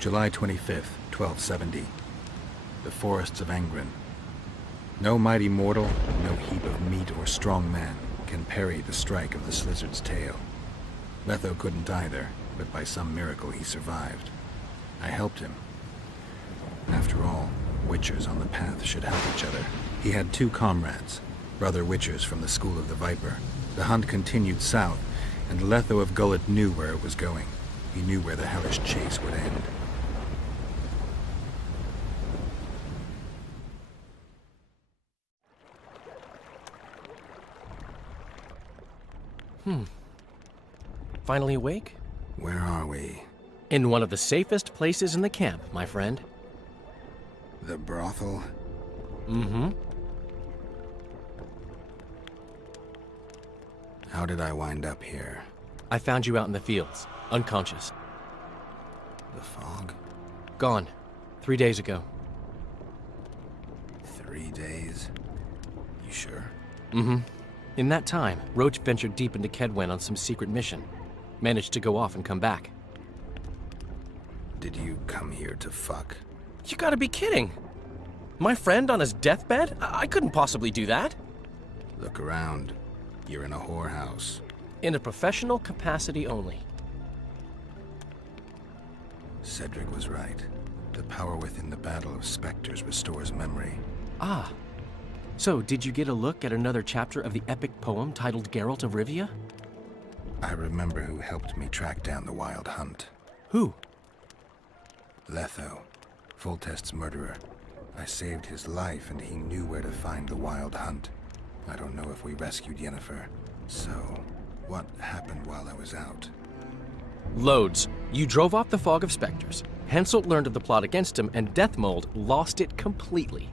July 25th, 1270. The forests of Angren. No mighty mortal, no heap of meat or strong man can parry the strike of the Slizzard's tail. Letho couldn't either, but by some miracle he survived. I helped him. After all, Witchers on the path should help each other. He had two comrades, brother Witchers from the School of the Viper. The hunt continued south, and Letho of Gullet knew where it was going. He knew where the hellish chase would end. Finally awake? Where are we? In one of the safest places in the camp, my friend. The brothel? Mm-hmm. How did I wind up here? I found you out in the fields, unconscious. The fog? Gone. 3 days ago. 3 days? You sure? Mm-hmm. In that time, Roach ventured deep into Kedwen on some secret mission. Managed to go off and come back. Did you come here to fuck? You gotta be kidding! My friend on his deathbed? I couldn't possibly do that. Look around. You're in a whorehouse. In a professional capacity only. Cedric was right. The power within the Battle of Spectres restores memory. Ah. So, did you get a look at another chapter of the epic poem titled Geralt of Rivia? I remember who helped me track down the Wild Hunt. Who? Letho, Foltest's murderer. I saved his life and he knew where to find the Wild Hunt. I don't know if we rescued Yennefer. So, what happened while I was out? Loads. You drove off the Fog of Spectres. Henselt learned of the plot against him, and Deathmold lost it completely.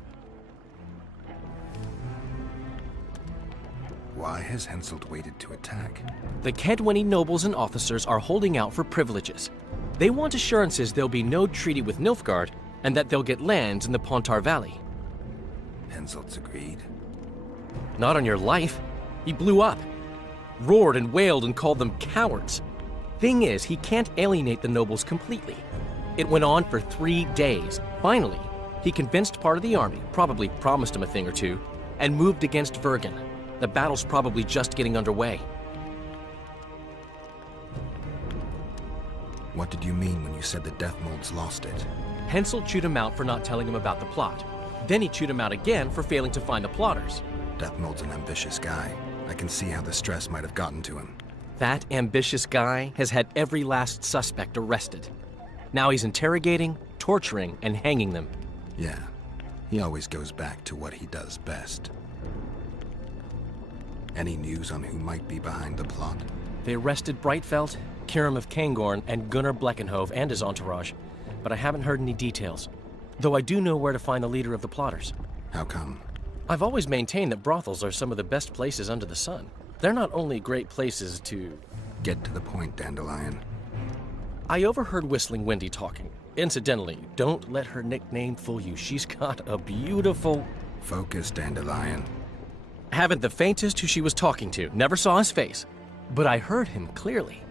Why has Henselt waited to attack? The Kedweni nobles and officers are holding out for privileges. They want assurances there'll be no treaty with Nilfgaard, and that they'll get lands in the Pontar Valley. Henselt's agreed. Not on your life. He blew up. Roared and wailed and called them cowards. Thing is, he can't alienate the nobles completely. It went on for 3 days. Finally, he convinced part of the army, probably promised him a thing or two, and moved against Vergen. The battle's probably just getting underway. What did you mean when you said the Deathmold's lost it? Henselt chewed him out for not telling him about the plot. Then he chewed him out again for failing to find the plotters. Deathmold's an ambitious guy. I can see how the stress might have gotten to him. That ambitious guy has had every last suspect arrested. Now he's interrogating, torturing, and hanging them. Yeah, he always goes back to what he does best. Any news on who might be behind the plot? They arrested Brightfelt, Kirim of Kangorn, and Gunnar Bleckenhove and his entourage, but I haven't heard any details. Though I do know where to find the leader of the plotters. How come? I've always maintained that brothels are some of the best places under the sun. They're not only great places to... Get to the point, Dandelion. I overheard Whistling Wendy talking. Incidentally, don't let her nickname fool you. She's got a beautiful... Focus, Dandelion. Haven't the faintest who she was talking to. Never saw his face. But I heard him clearly.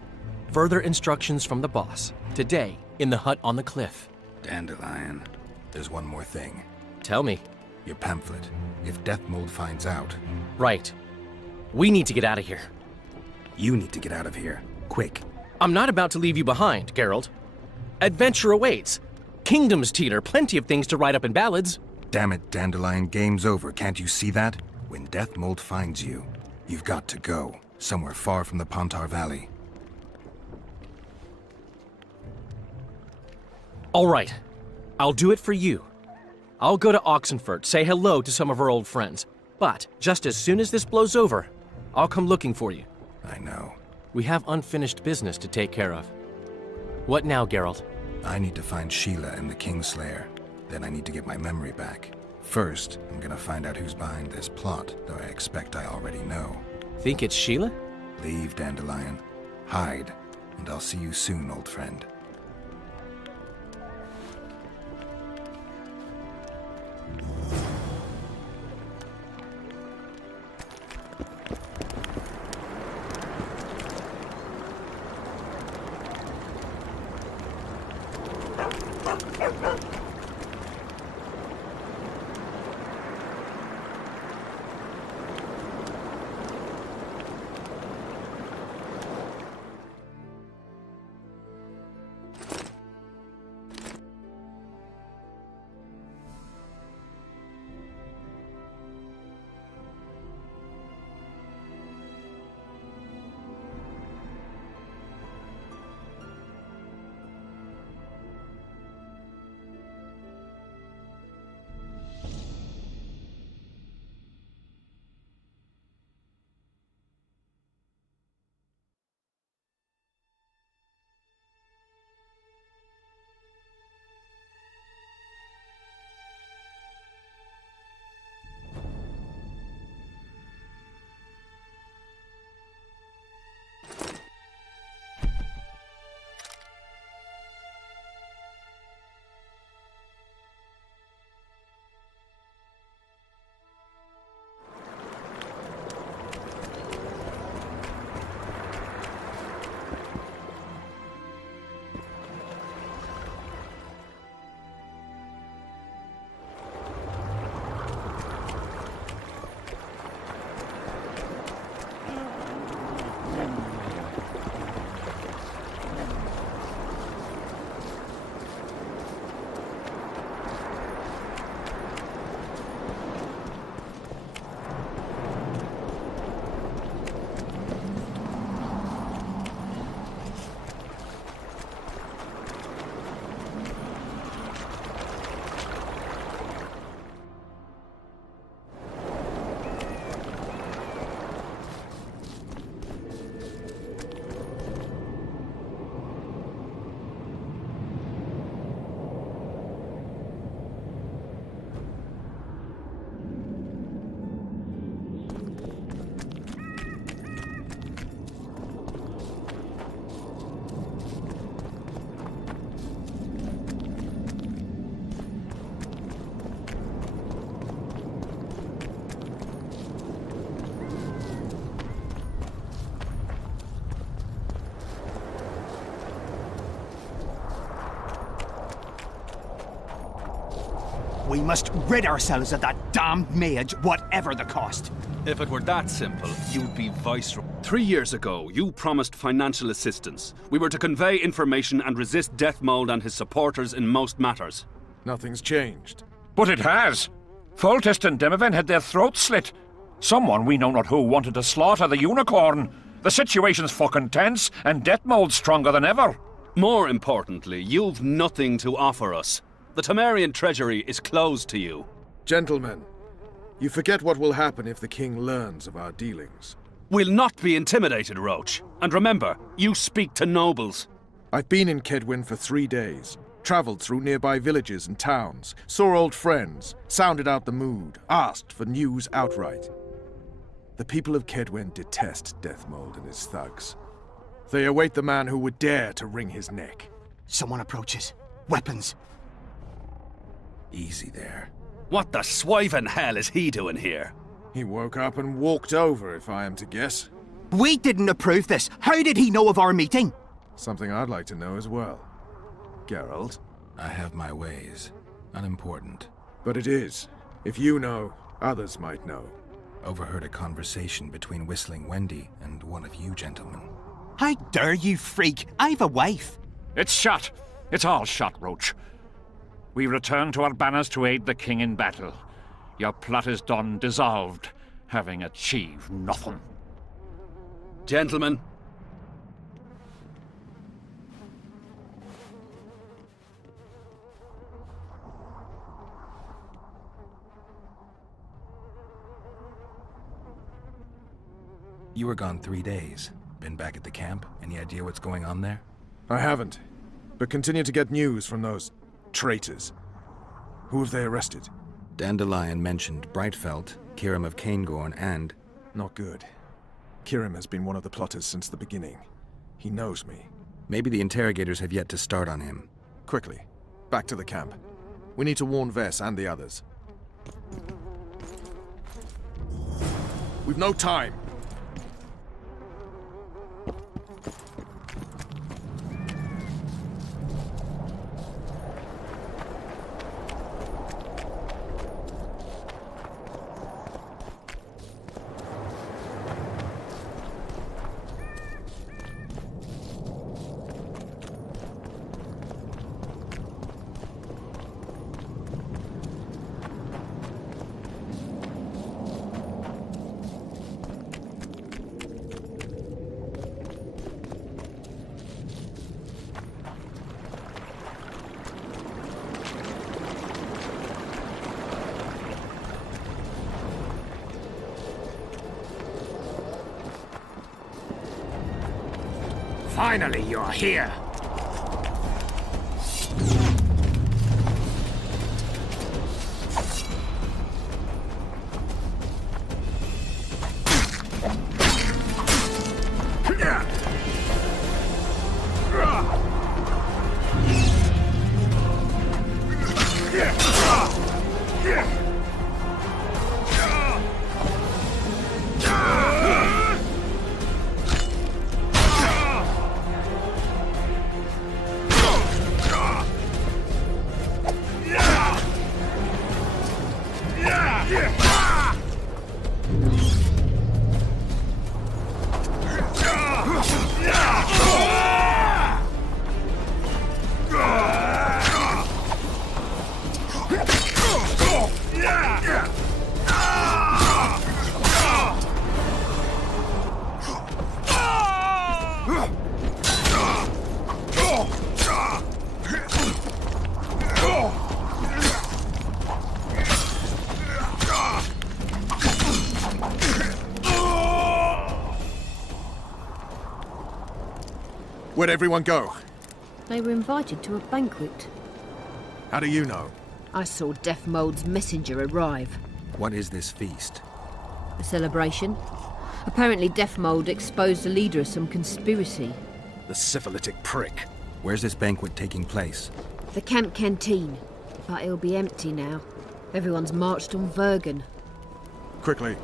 Further instructions from the boss. Today, in the hut on the cliff. Dandelion, there's one more thing. Tell me. Your pamphlet. If Deathmold finds out... Right. We need to get out of here. You need to get out of here. Quick. I'm not about to leave you behind, Geralt. Adventure awaits. Kingdoms teeter, plenty of things to write up in ballads. Damn it, Dandelion, game's over. Can't you see that? When Deathmold finds you, you've got to go. Somewhere far from the Pontar Valley. All right. I'll do it for you. I'll go to Oxenfurt, say hello to some of our old friends. But just as soon as this blows over, I'll come looking for you. I know. We have unfinished business to take care of. What now, Geralt? I need to find Sheila and the Kingslayer. Then I need to get my memory back. First, I'm gonna find out who's behind this plot, though I expect I already know. Think it's Sheila? Leave, Dandelion. Hide, and I'll see you soon, old friend. We must rid ourselves of that damned mage, whatever the cost. If it were that simple, you'd be viceroy. 3 years ago, you promised financial assistance. We were to convey information and resist Deathmold and his supporters in most matters. Nothing's changed. But it has. Foltest and Demiven had their throats slit. Someone, we know not who, wanted to slaughter the unicorn. The situation's fucking tense, and Deathmold's stronger than ever. More importantly, you've nothing to offer us. The Temerian treasury is closed to you. Gentlemen, you forget what will happen if the king learns of our dealings. We'll not be intimidated, Roach. And remember, you speak to nobles. I've been in Kedwin for 3 days. Travelled through nearby villages and towns, saw old friends, sounded out the mood, asked for news outright. The people of Kedwin detest Deathmold and his thugs. They await the man who would dare to wring his neck. Someone approaches. Weapons. Easy there. What the swiven hell is he doing here? He woke up and walked over, if I am to guess. We didn't approve this. How did he know of our meeting? Something I'd like to know as well. Geralt? I have my ways. Unimportant. But it is. If you know, others might know. Overheard a conversation between Whistling Wendy and one of you gentlemen. How dare you, freak? I've a wife. It's shut. It's all shut, Roach. We return to our banners to aid the king in battle. Your plot is done, dissolved, having achieved nothing. Gentlemen. You were gone 3 days. Been back at the camp? Any idea what's going on there? I haven't, but continue to get news from those traitors. Who have they arrested? Dandelion mentioned Brightfelt, Kirim of Caingorn, and... Not good. Kirim has been one of the plotters since the beginning. He knows me. Maybe the interrogators have yet to start on him. Quickly, back to the camp. We need to warn Vess and the others. We've no time! Finally, you're here. Where'd everyone go? They were invited to a banquet. How do you know? I saw Deathmold's messenger arrive. What is this feast? A celebration. Apparently Deathmold exposed the leader of some conspiracy. The syphilitic prick. Where's this banquet taking place? The camp canteen. But it'll be empty now. Everyone's marched on Vergen. Quickly.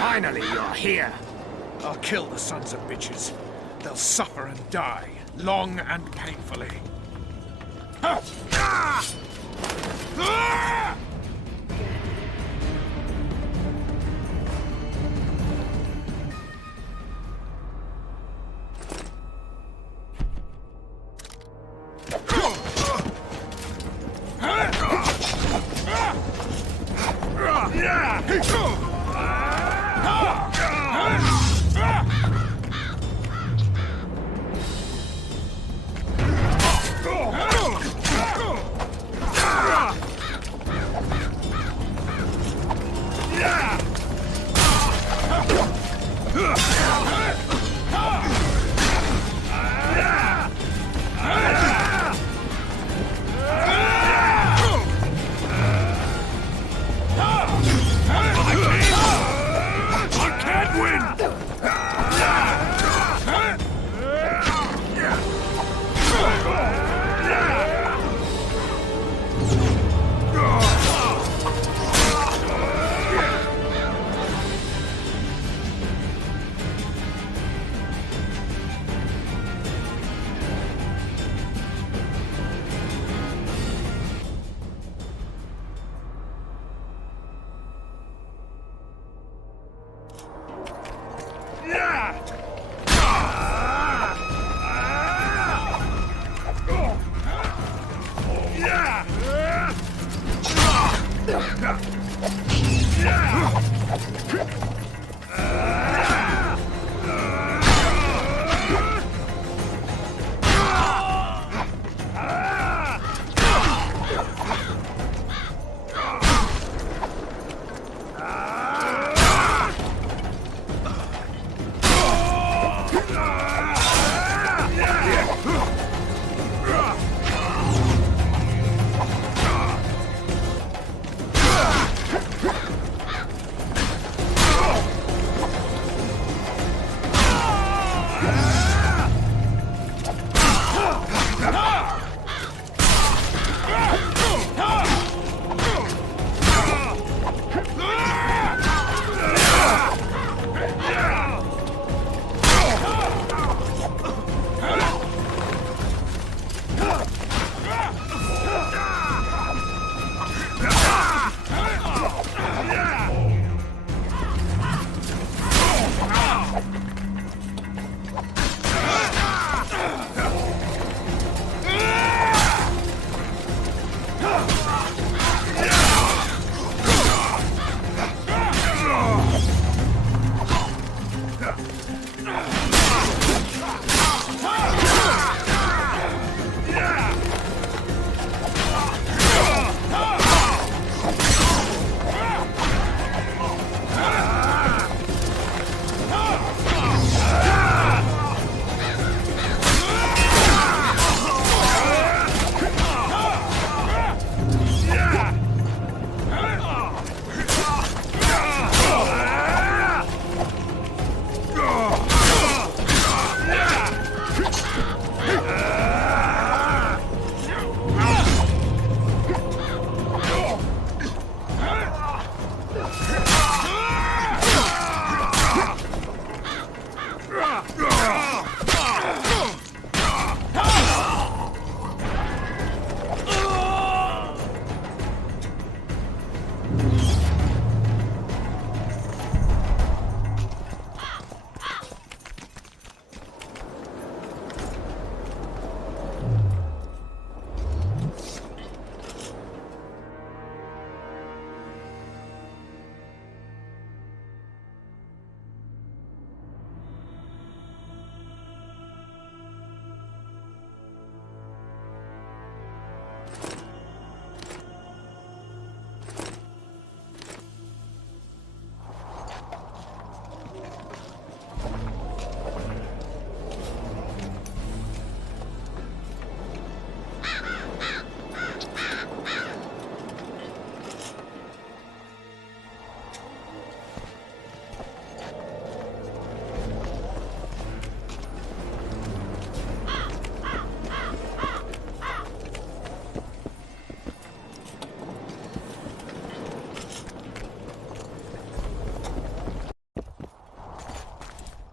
Finally, you're here. I'll kill the sons of bitches. They'll suffer and die, long and painfully.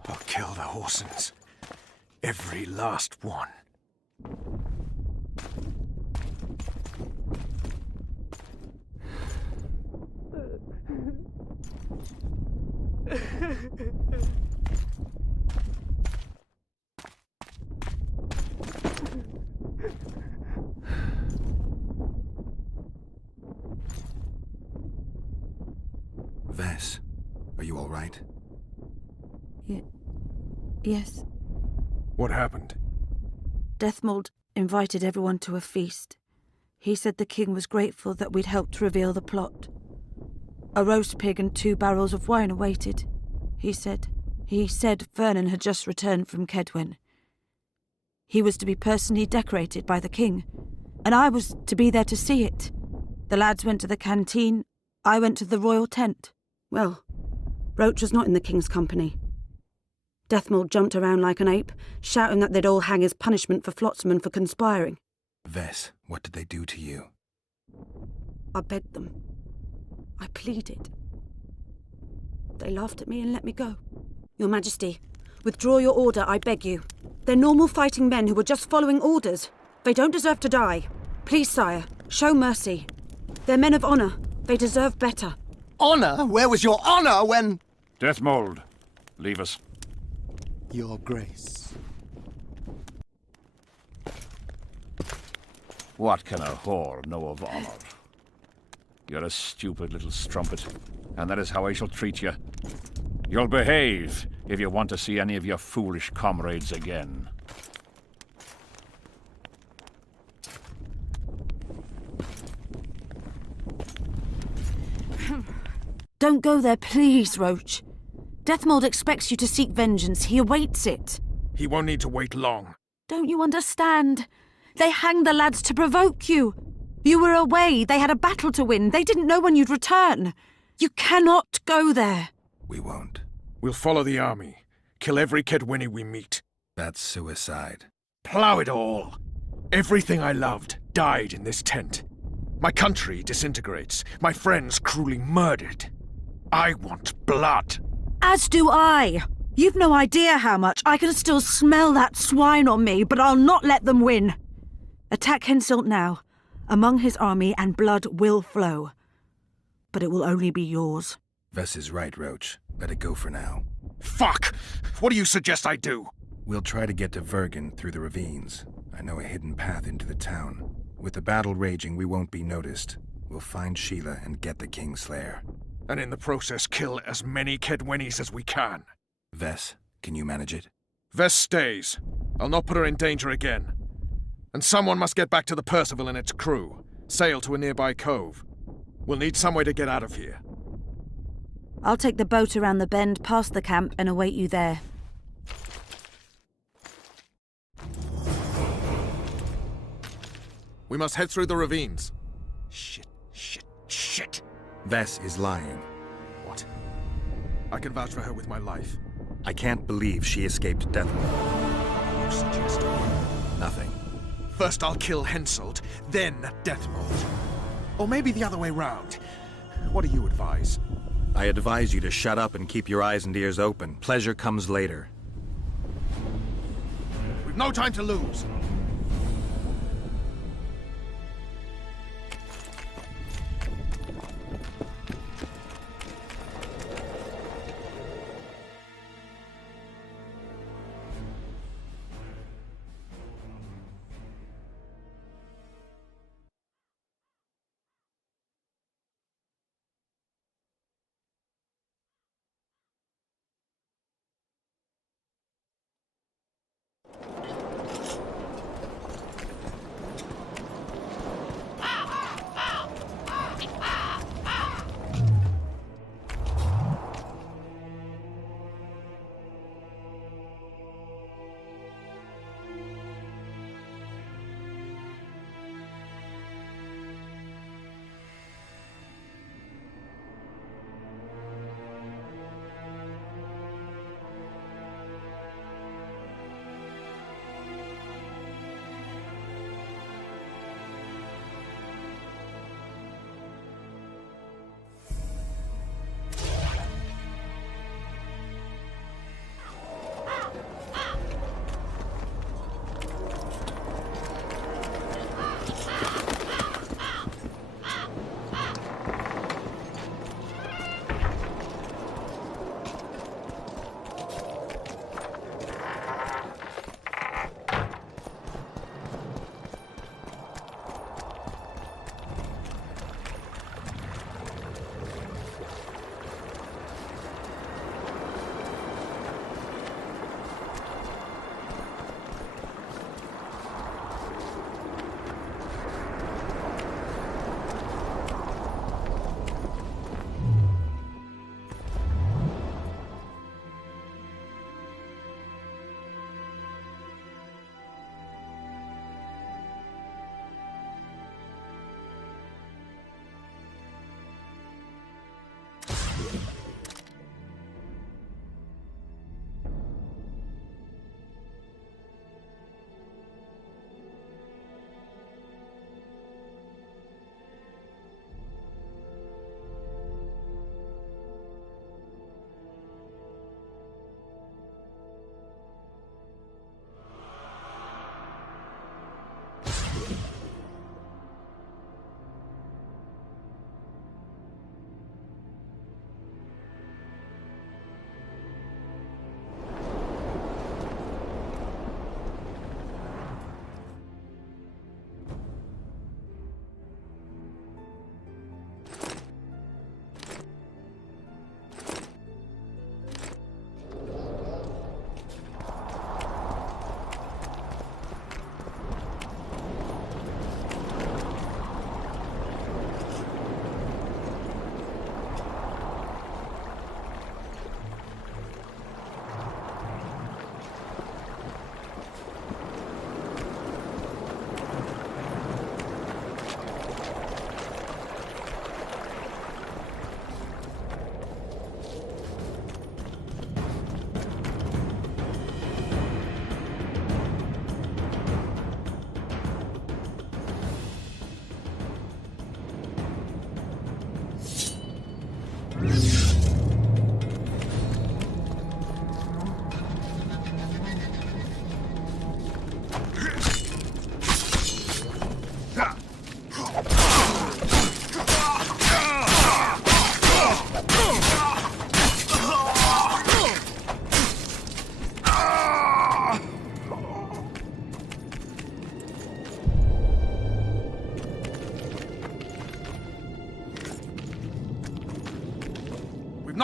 I'll kill the Horsens. Every last one. Vess, are you all right? Yes. What happened? Deathmold invited everyone to a feast. He said the king was grateful that we'd helped reveal the plot. A roast pig and 2 barrels of wine awaited, he said. He said Vernon had just returned from Kedwen. He was to be personally decorated by the king, and I was to be there to see it. The lads went to the canteen, I went to the royal tent. Well, Roach was not in the king's company. Deathmold jumped around like an ape, shouting that they'd all hang as punishment for Flotsam for conspiring. Vess, what did they do to you? I begged them. I pleaded. They laughed at me and let me go. Your Majesty, withdraw your order, I beg you. They're normal fighting men who were just following orders. They don't deserve to die. Please, sire, show mercy. They're men of honor. They deserve better. Honor? Where was your honor when... Deathmold, leave us. Your Grace. What can a whore know of honor? You're a stupid little strumpet, and that is how I shall treat you. You'll behave if you want to see any of your foolish comrades again. Don't go there, please, Roach. Deathmold expects you to seek vengeance. He awaits it. He won't need to wait long. Don't you understand? They hanged the lads to provoke you. You were away. They had a battle to win. They didn't know when you'd return. You cannot go there. We won't. We'll follow the army. Kill every Kedweni we meet. That's suicide. Plough it all. Everything I loved died in this tent. My country disintegrates. My friends cruelly murdered. I want blood. As do I. You've no idea how much. I can still smell that swine on me, but I'll not let them win. Attack Henselt now, among his army, and blood will flow. But it will only be yours. Vess is right, Roach. Let it go for now. Fuck! What do you suggest I do? We'll try to get to Vergen through the ravines. I know a hidden path into the town. With the battle raging, we won't be noticed. We'll find Sheila and get the Kingslayer. And in the process kill as many Kedwenis as we can. Vess, can you manage it? Vess stays. I'll not put her in danger again. And someone must get back to the Percival and its crew. Sail to a nearby cove. We'll need some way to get out of here. I'll take the boat around the bend past the camp and await you there. We must head through the ravines. Shit. Vess is lying. What? I can vouch for her with my life. I can't believe she escaped death. You suggest? Nothing. First I'll kill Henselt, then Deathmold. Or maybe the other way round. What do you advise? I advise you to shut up and keep your eyes and ears open. Pleasure comes later. We've no time to lose.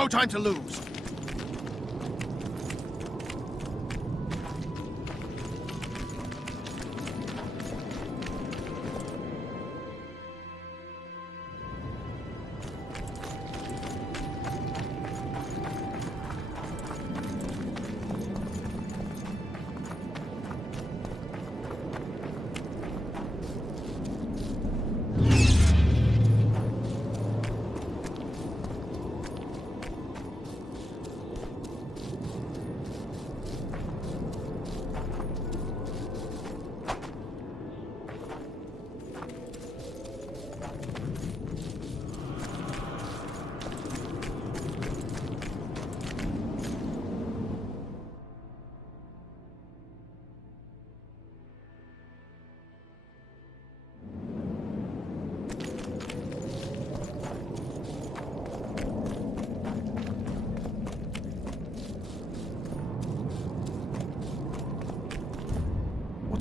No time to lose.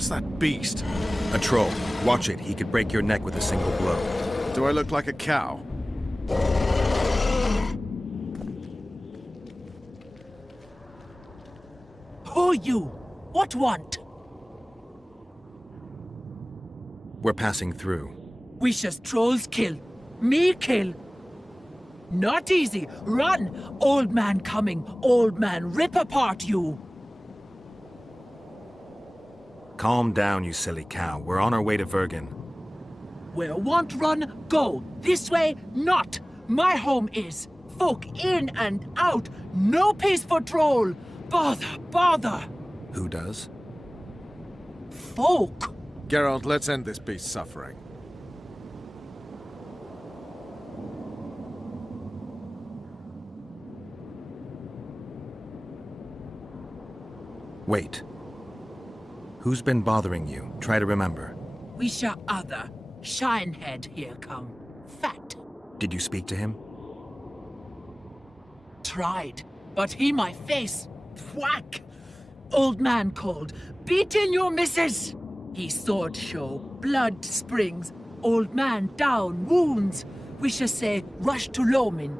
What's that beast? A troll. Watch it. He could break your neck with a single blow. Do I look like a cow? Who you? What want? We're passing through. Wishes trolls kill. Me kill. Not easy. Run! Old man coming. Old man rip apart you. Calm down, you silly cow. We're on our way to Vergen. Where want run, go. This way, not. My home is. Folk in and out. No peace for troll. Bother, bother. Who does? Folk. Geralt, let's end this beast's suffering. Wait. Who's been bothering you? Try to remember. We shall other. Shinehead here come. Fat. Did you speak to him? Tried, but he my face. Whack! Old man called. Beat in your missus! He sword show. Blood springs. Old man down. Wounds. We shall say rush to Lomin.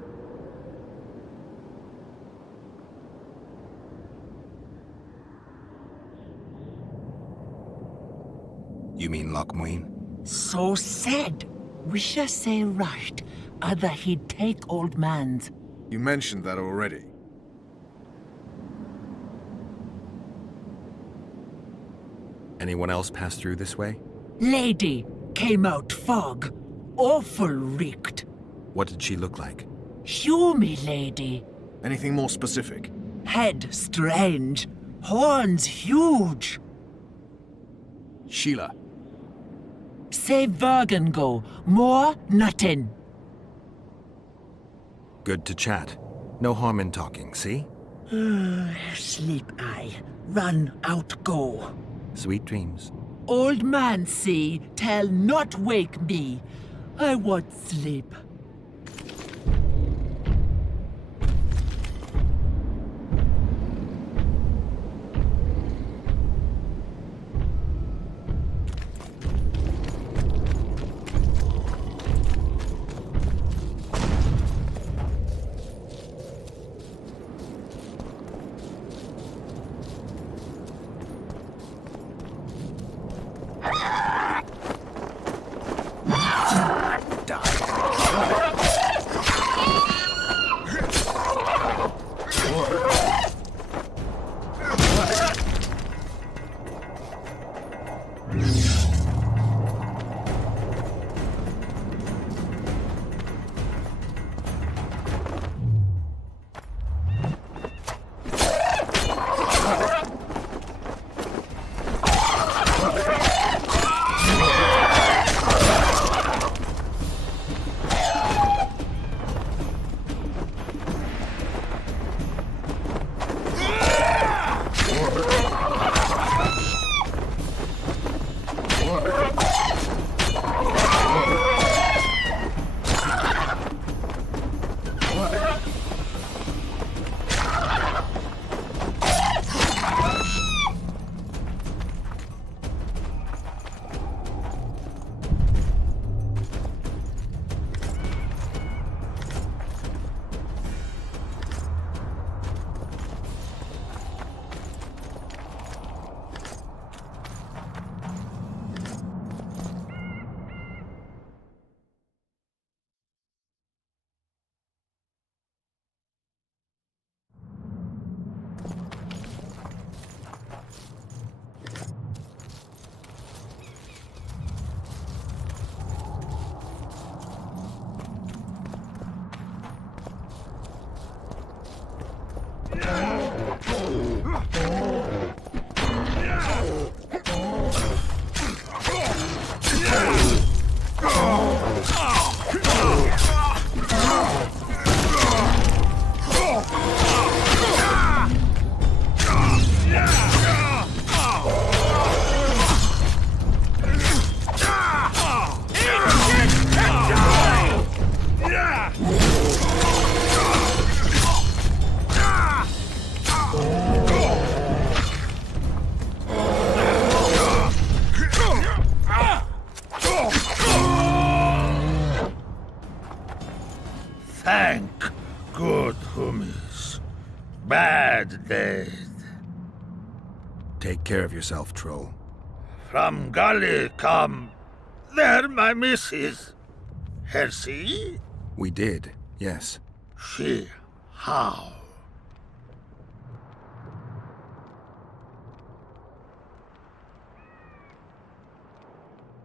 You mean Lochmuin? So said. We shall say rushed. Other he'd take old man's. You mentioned that already. Anyone else pass through this way? Lady came out fog. Awful reeked. What did she look like? Humy lady. Anything more specific? Head strange. Horns huge. Sheila. Say Vergen go. More nothing. Good to chat. No harm in talking, see? Sleep I. Run out go. Sweet dreams. Old man see, tell not wake me. I want sleep. Thank good hummus. Bad dead. Take care of yourself, troll. From gully come. There my missus. Hersey? We did, yes. She how?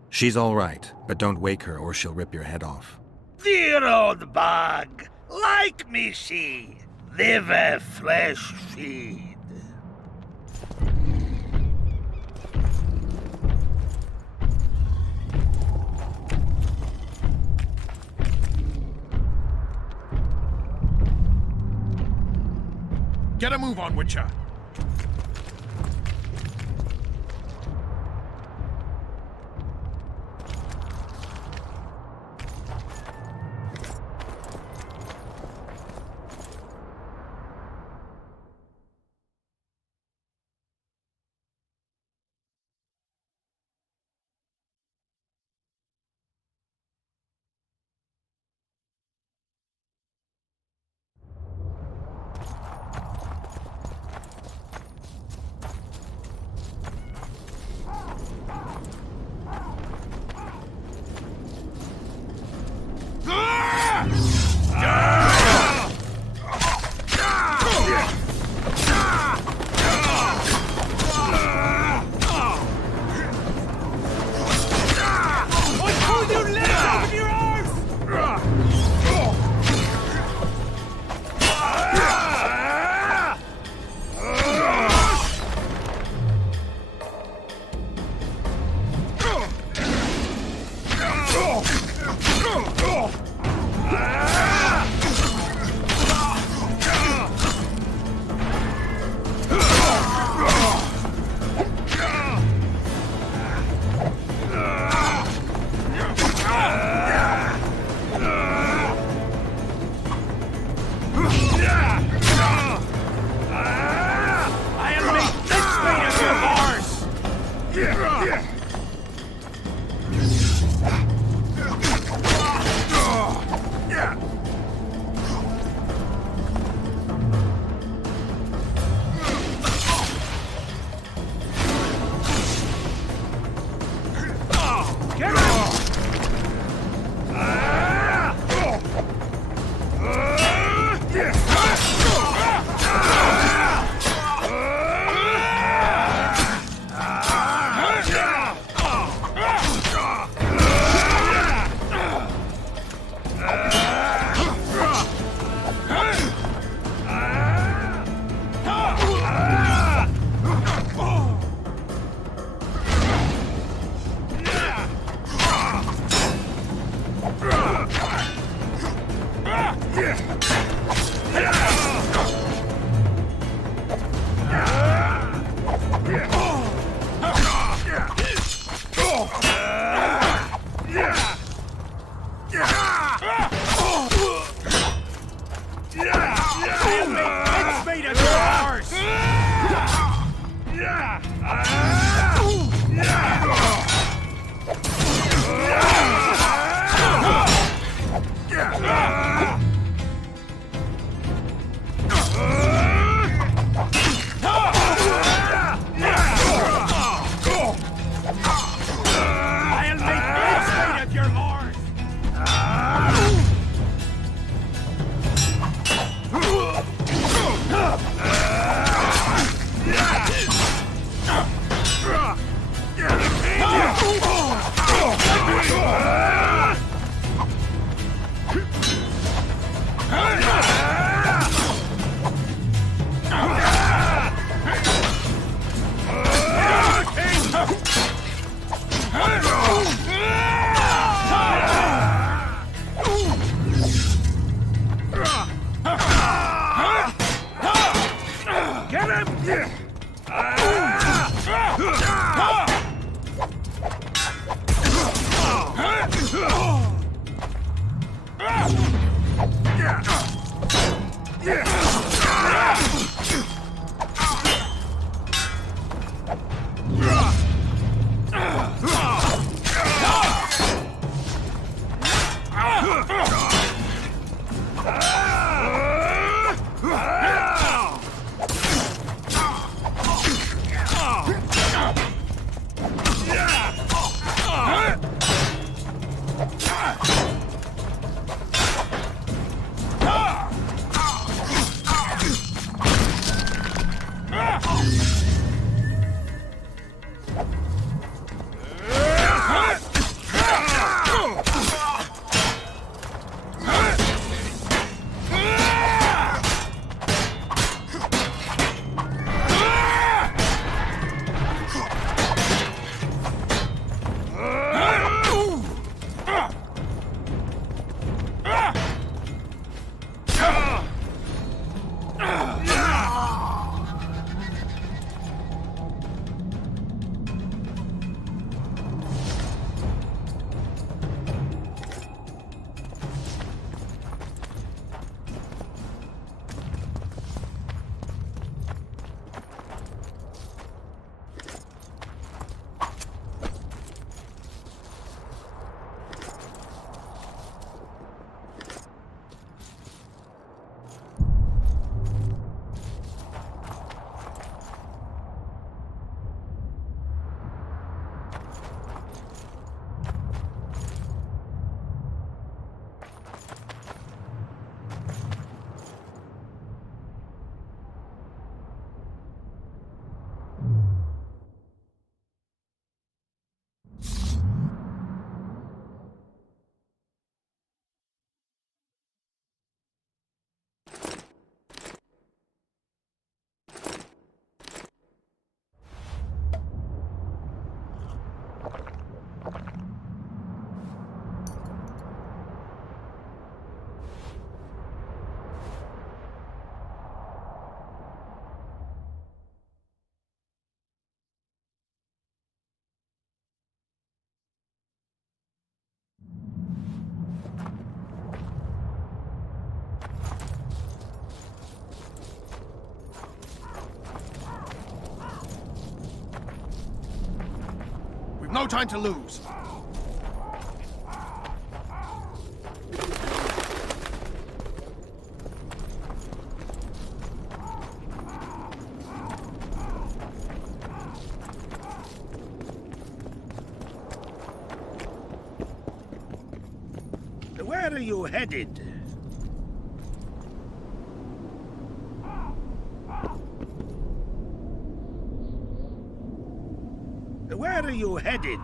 She's all right, but don't wake her or she'll rip your head off. Dear old bug. Like me she. Live a flesh feed. Get a move on, Witcher. Get him! No time to lose. Where are you headed? Where are you headed?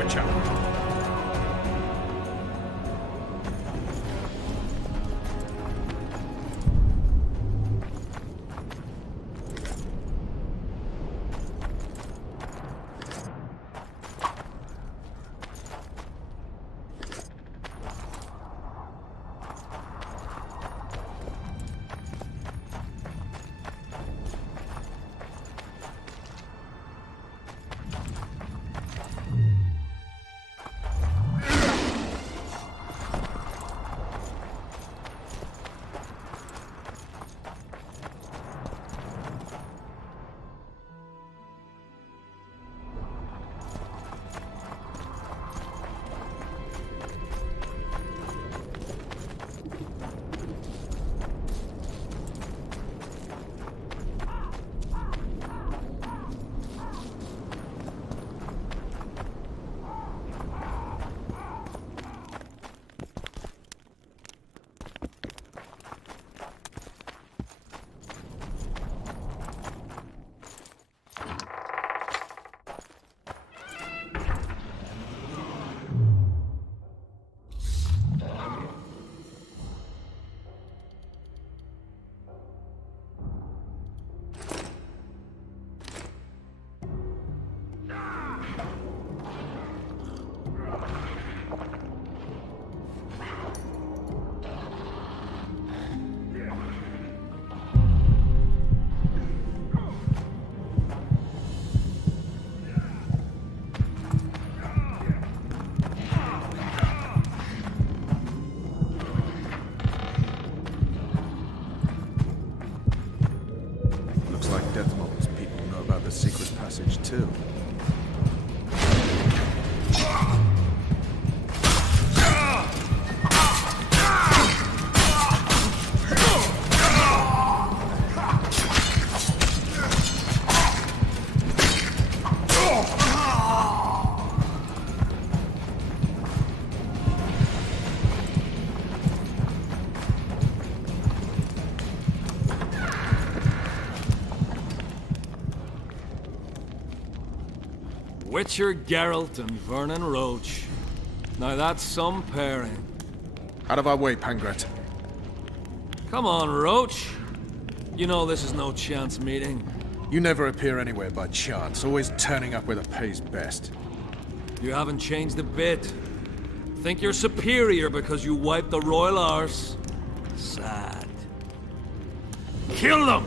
Witcher. Too. Witcher Geralt and Vernon Roach. Now that's some pairing. Out of our way, Pangret. Come on, Roach. You know this is no chance meeting. You never appear anywhere by chance, always turning up where the pay's best. You haven't changed a bit. Think you're superior because you wiped the royal arse? Sad. Kill them!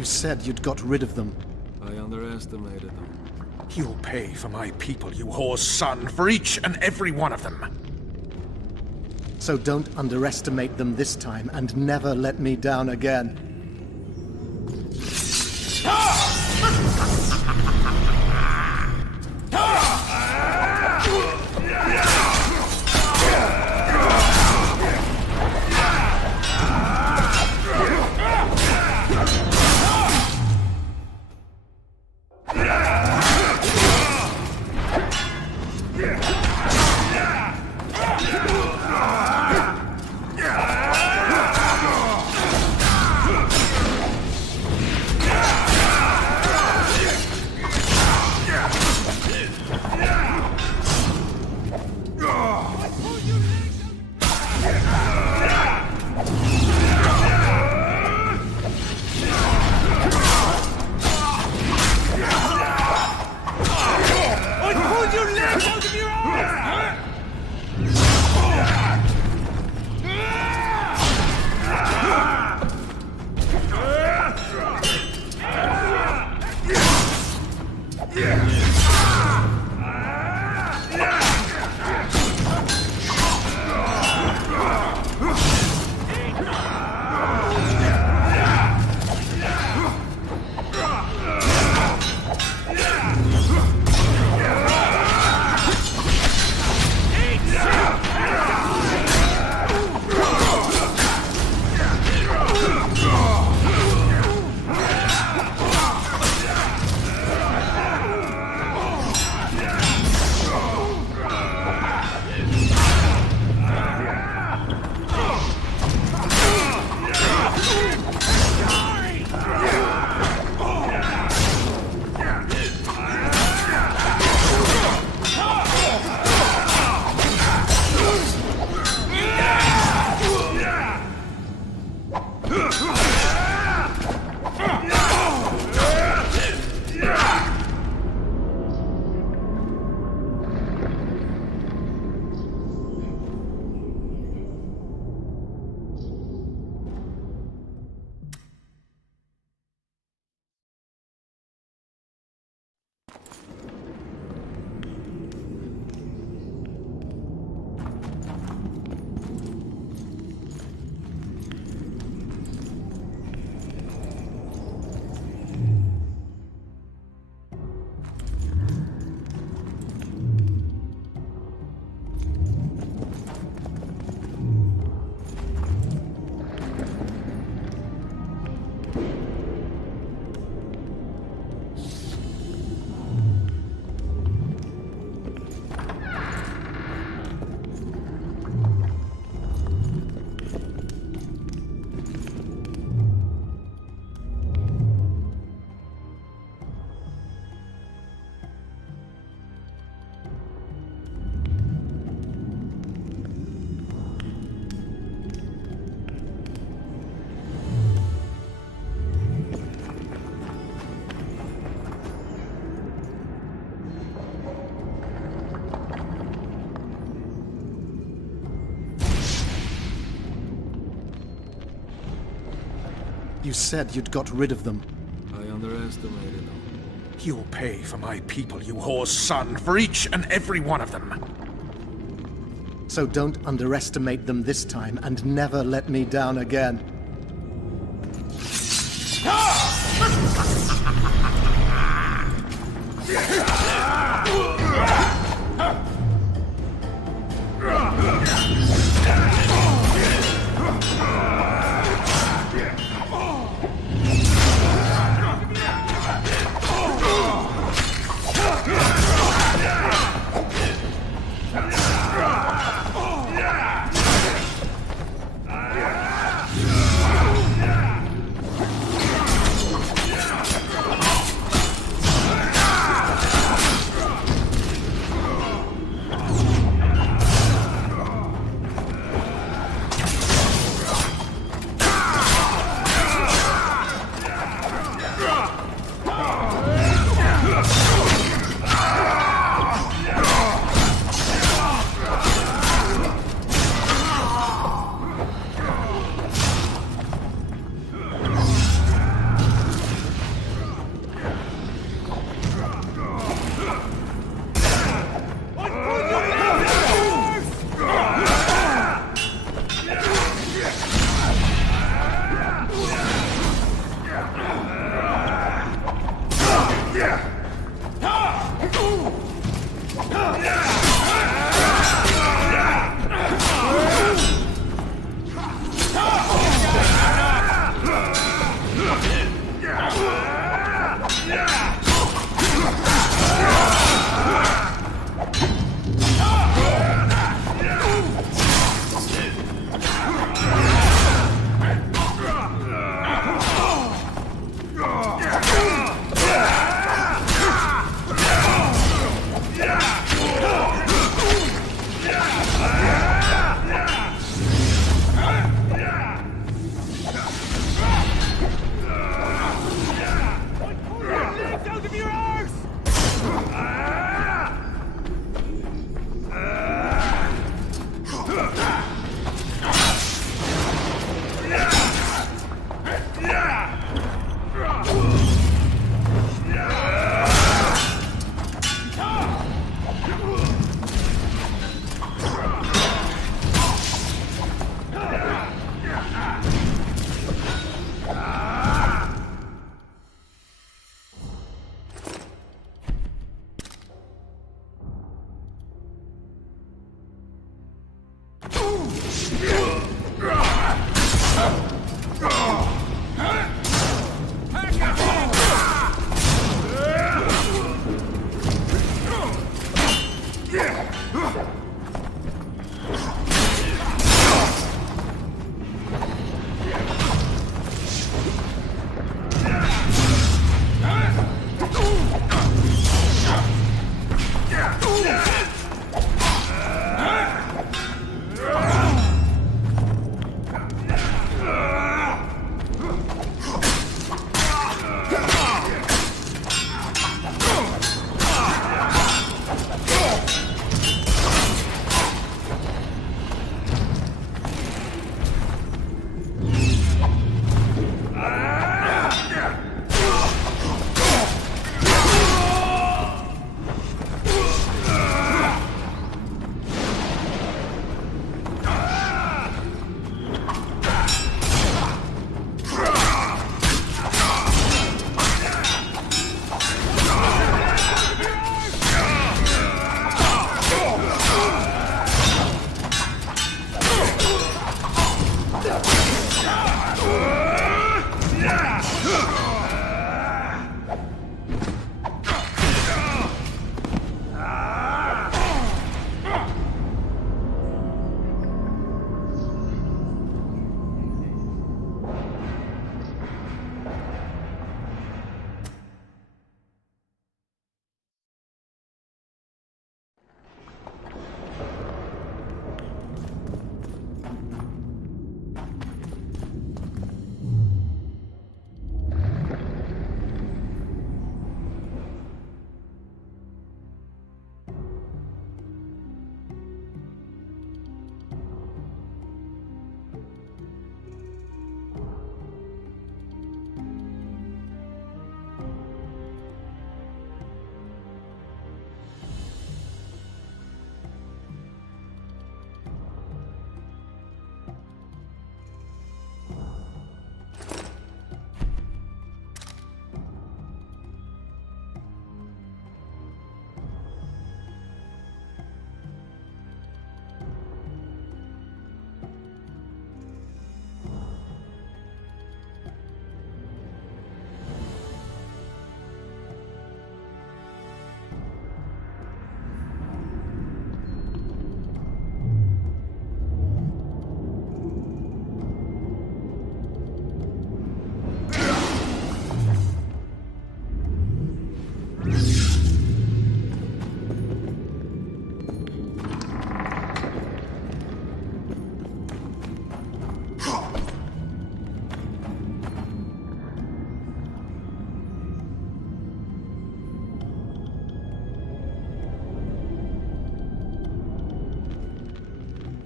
You said you'd got rid of them. I underestimated them. You'll pay for my people, you whore's son, for each and every one of them. So don't underestimate them this time, and never let me down again. You said you'd got rid of them. I underestimated them. You'll pay for my people, you whore's son, for each and every one of them. So don't underestimate them this time, and never let me down again.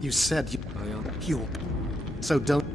You said you... So don't...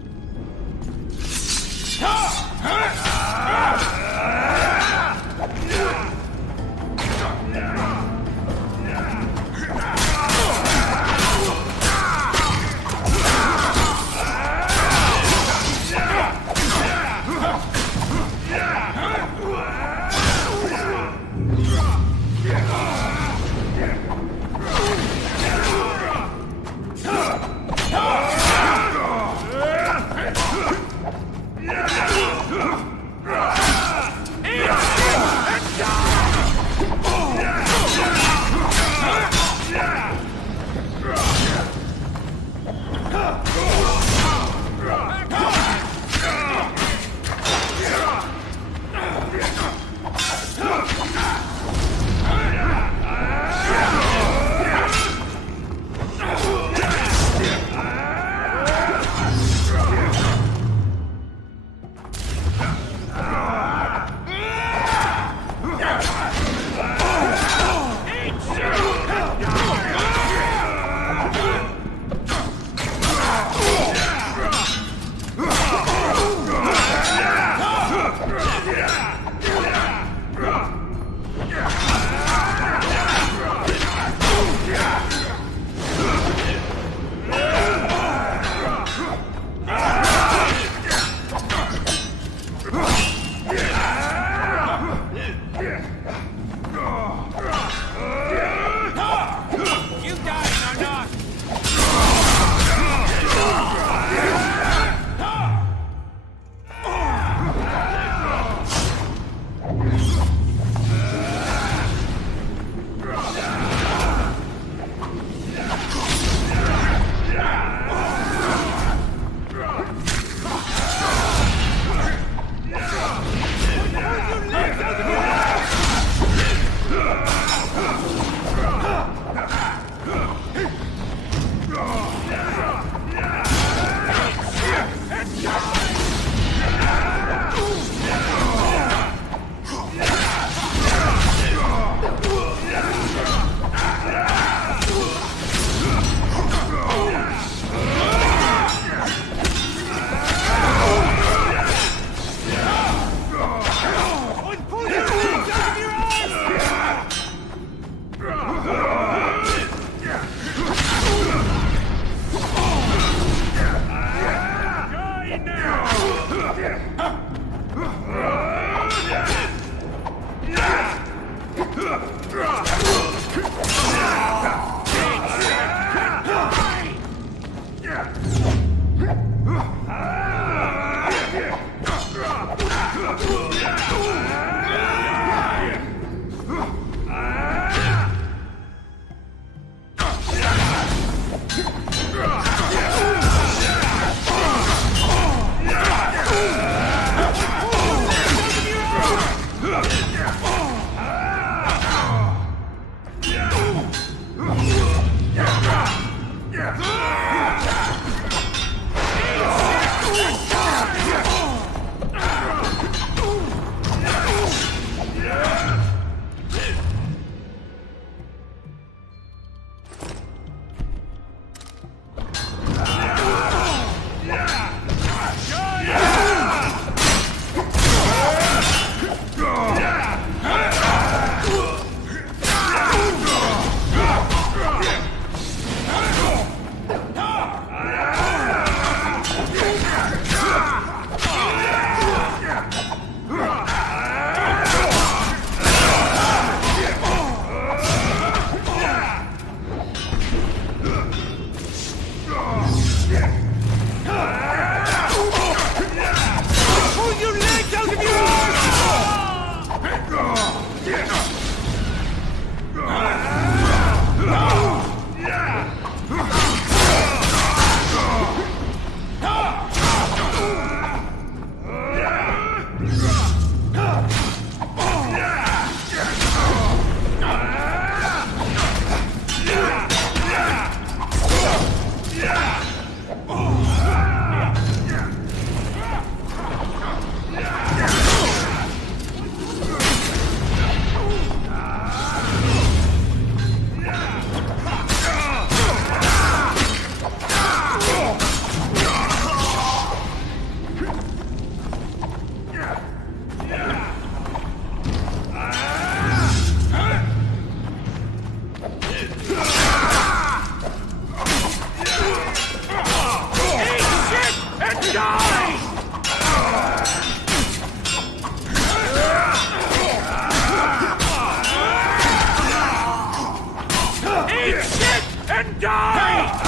and die!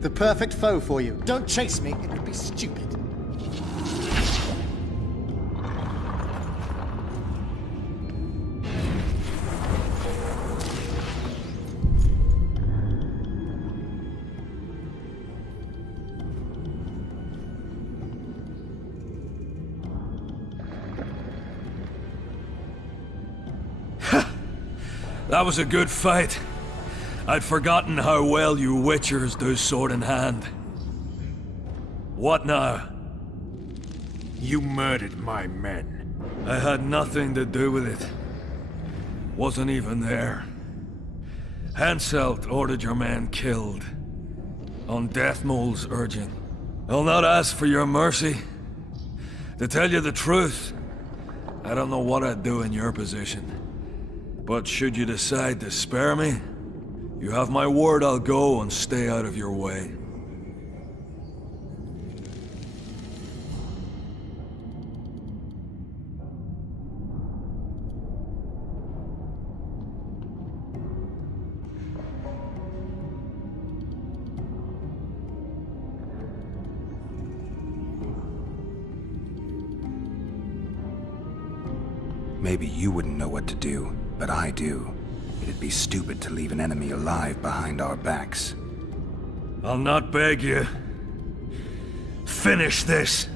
The perfect foe for you. Don't chase me, it would be stupid. That was a good fight. I'd forgotten how well you Witchers do sword in hand. What now? You murdered my men. I had nothing to do with it. Wasn't even there. Henselt ordered your men killed. On Deathmold's urging. I'll not ask for your mercy. To tell you the truth, I don't know what I'd do in your position. But should you decide to spare me, you have my word I'll go and stay out of your way. Maybe you wouldn't know what to do, but I do. It'd be stupid to leave an enemy alive behind our backs. I'll not beg you. Finish this!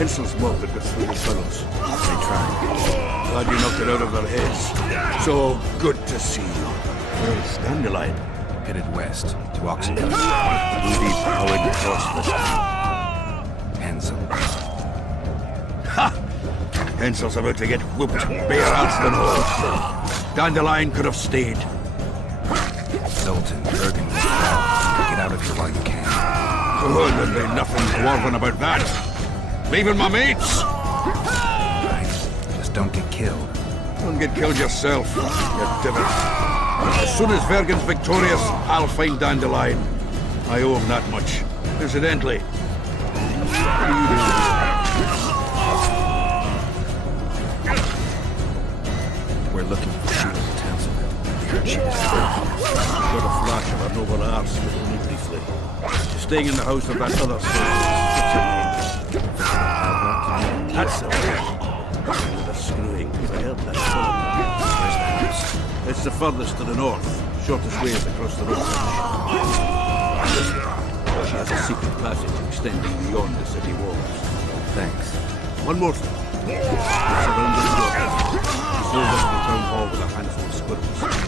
Hensel's mob that got through the tunnels. They tried. Glad you knocked it out of their heads. So good to see you. Where's Dandelion? Headed west, to Oxenford. Who deep powered across the... Hensel. Ha! Hensel's about to get whooped, bare-assed and all. Dandelion could have stayed. Zoltan, Bergen, get out of here while you can. Oh, there'll be nothing dwarven about that. Leaving my mates! Right. Just don't get killed. Don't get killed yourself, you devil. As soon as Vergen's victorious, I'll find Dandelion. I owe him that much. Incidentally, what are you doing? We're looking for Sheila Townsend. We heard she was Got a flash of her noble arse, but only briefly. She's staying in the house of that other soul. That's the way. With a screwing, because I heard that. Where's the house? It's the furthest to the north. Shortest way is across the road. She has a secret passage extending beyond the city walls. Thanks. One more thing. It's around the door. She sold us the town hall with a handful of squirrels.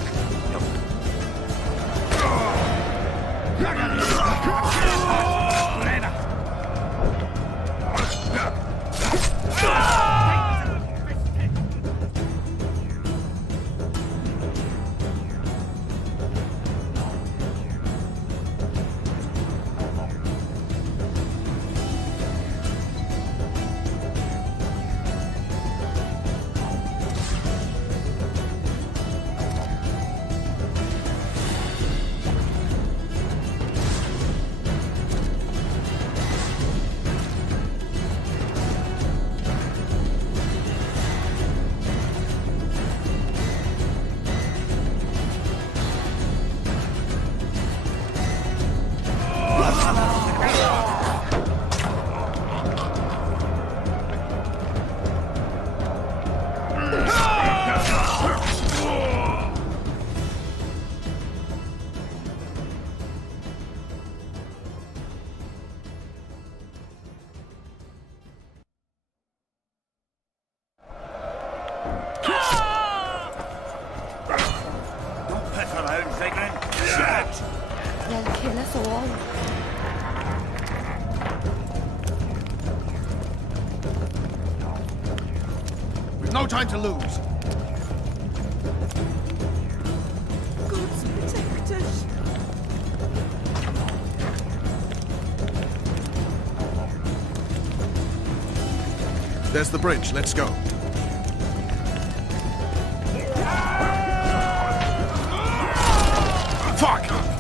time to lose. God's protect us. There's the bridge. Let's go. Fuck!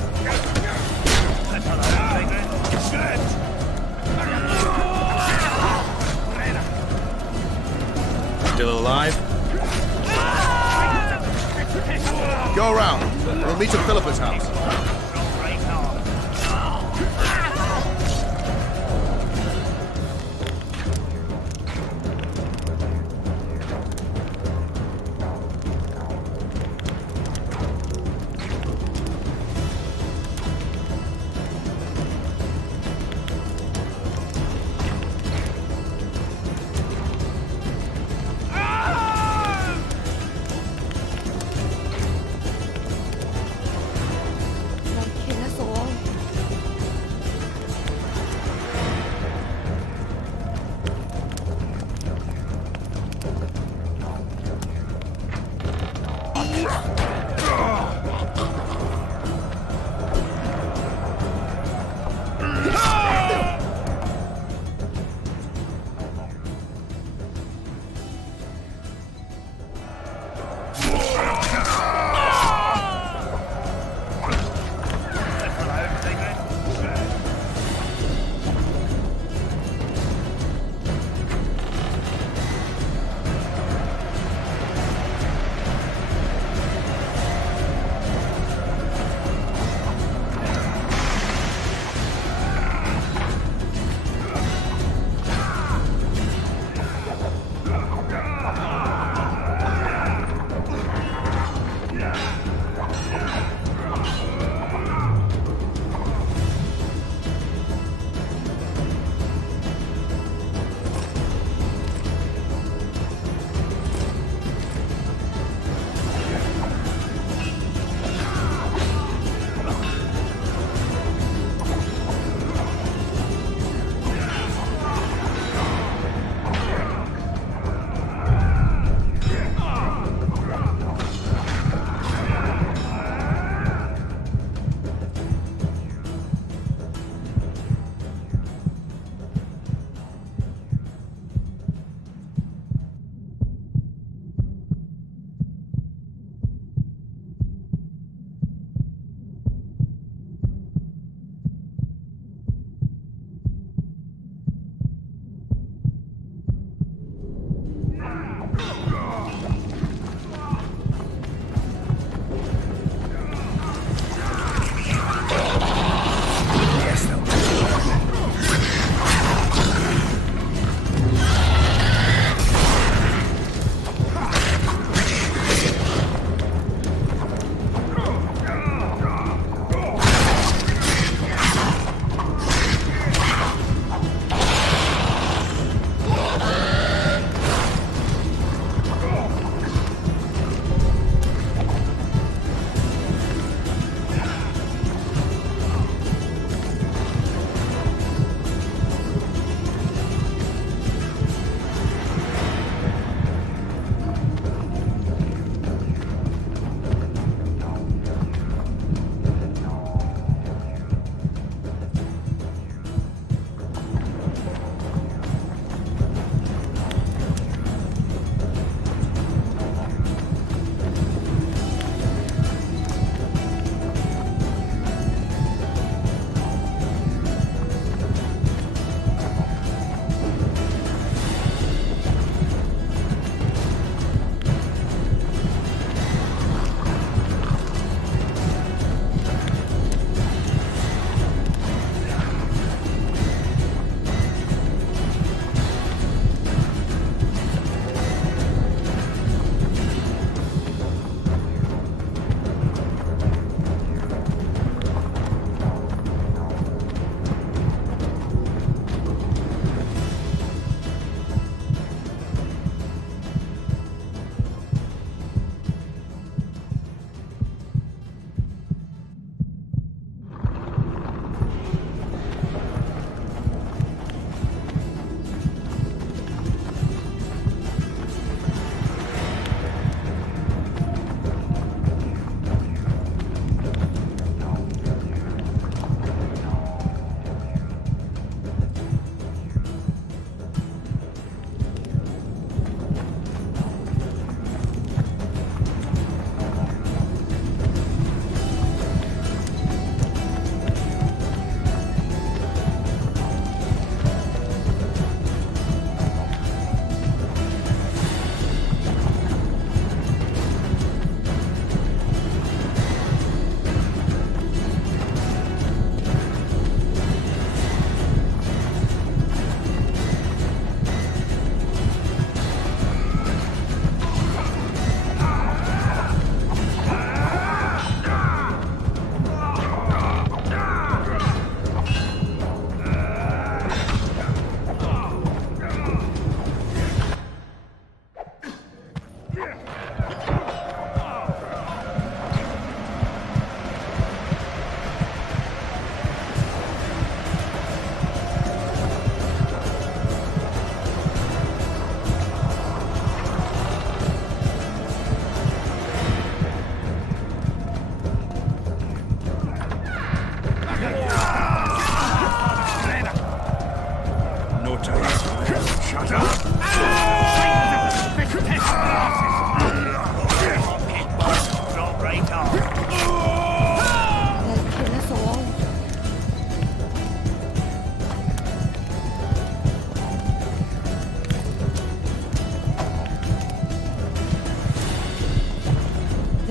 Still alive? Go around. We'll meet at Philippa's house.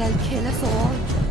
they'll kill us all.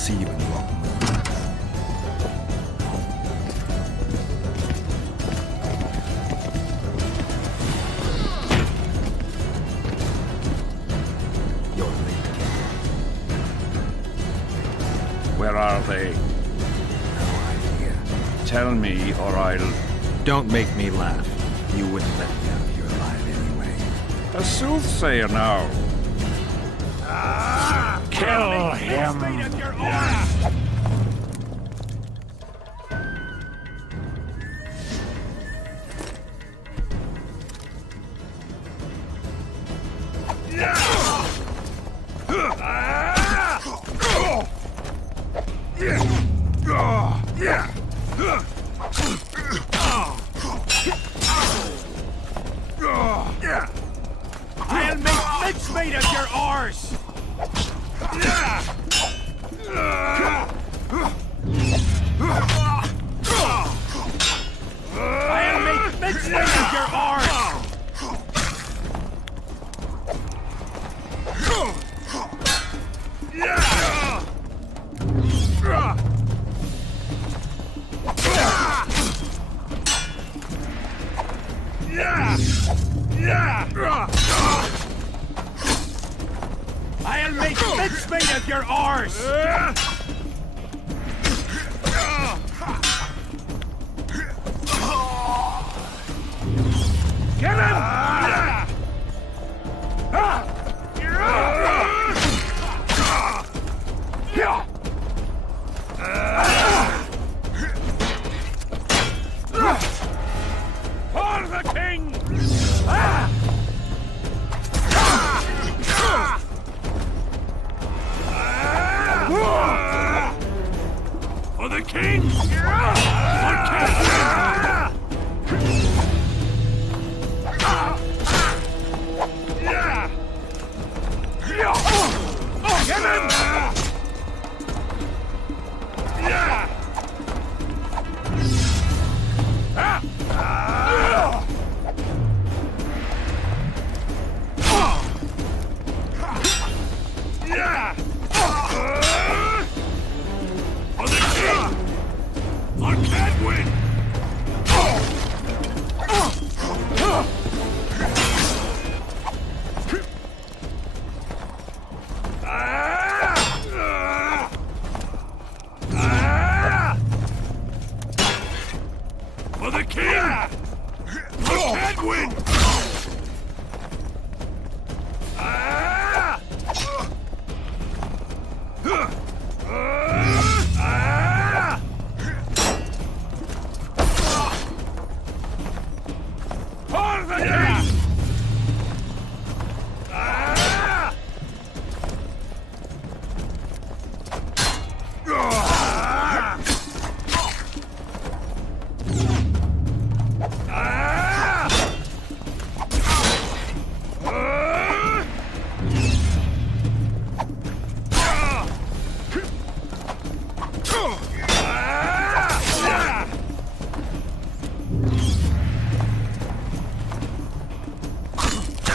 see you in Walton. You're late. Where are they? No idea. Tell me, or I'll... Don't make me laugh. You wouldn't let me out of here alive anyway. A soothsayer now. Kill him! I'll make mincemeat of your arse! I'll make mincemeat of your arse! I'll make mincemeat of your arse! Get him! For the king! For the king! Get him! For the king! I can't win! For the king! I can't win!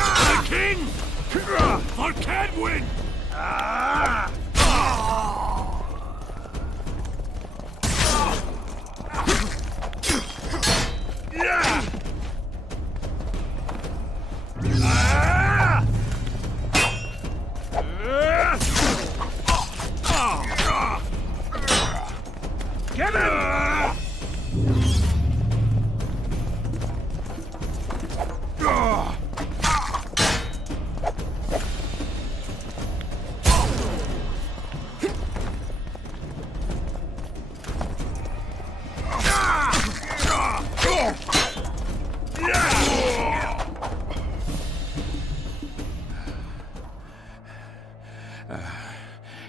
For the king! I can't win! Get him!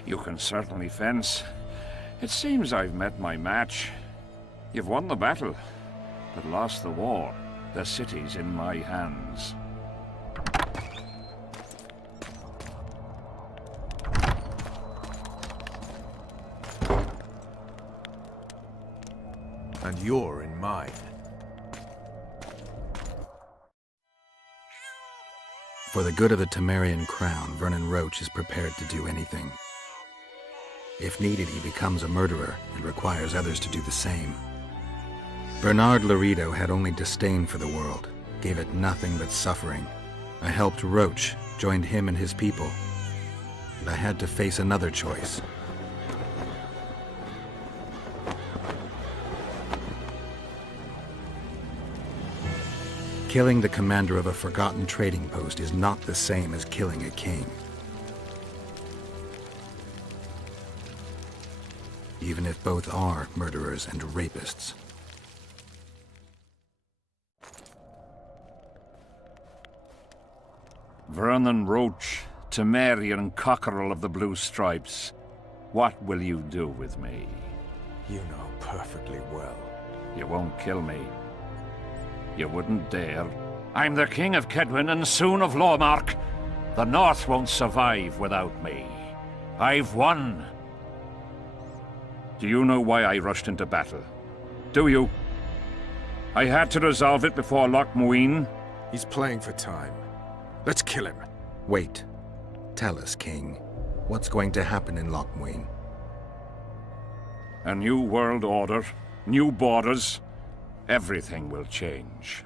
You can certainly fence. It seems I've met my match. You've won the battle, but lost the war. The city's in my hands. And you're in mine. For the good of the Temerian crown, Vernon Roach is prepared to do anything. If needed, he becomes a murderer and requires others to do the same. Bernard Laredo had only disdain for the world, gave it nothing but suffering. I helped Roach, joined him and his people, and I had to face another choice. Killing the commander of a forgotten trading post is not the same as killing a king. Even if both are murderers and rapists. Vernon Roach, Temerian cockerel of the Blue Stripes, what will you do with me? You know perfectly well. You won't kill me. You wouldn't dare. I'm the King of Kedwen and soon of Lawmark. The North won't survive without me. I've won. Do you know why I rushed into battle? Do you? I had to resolve it before Loch Muin. He's playing for time. Let's kill him. Wait. Tell us, King. What's going to happen in Loch Muin? A new world order, new borders. Everything will change.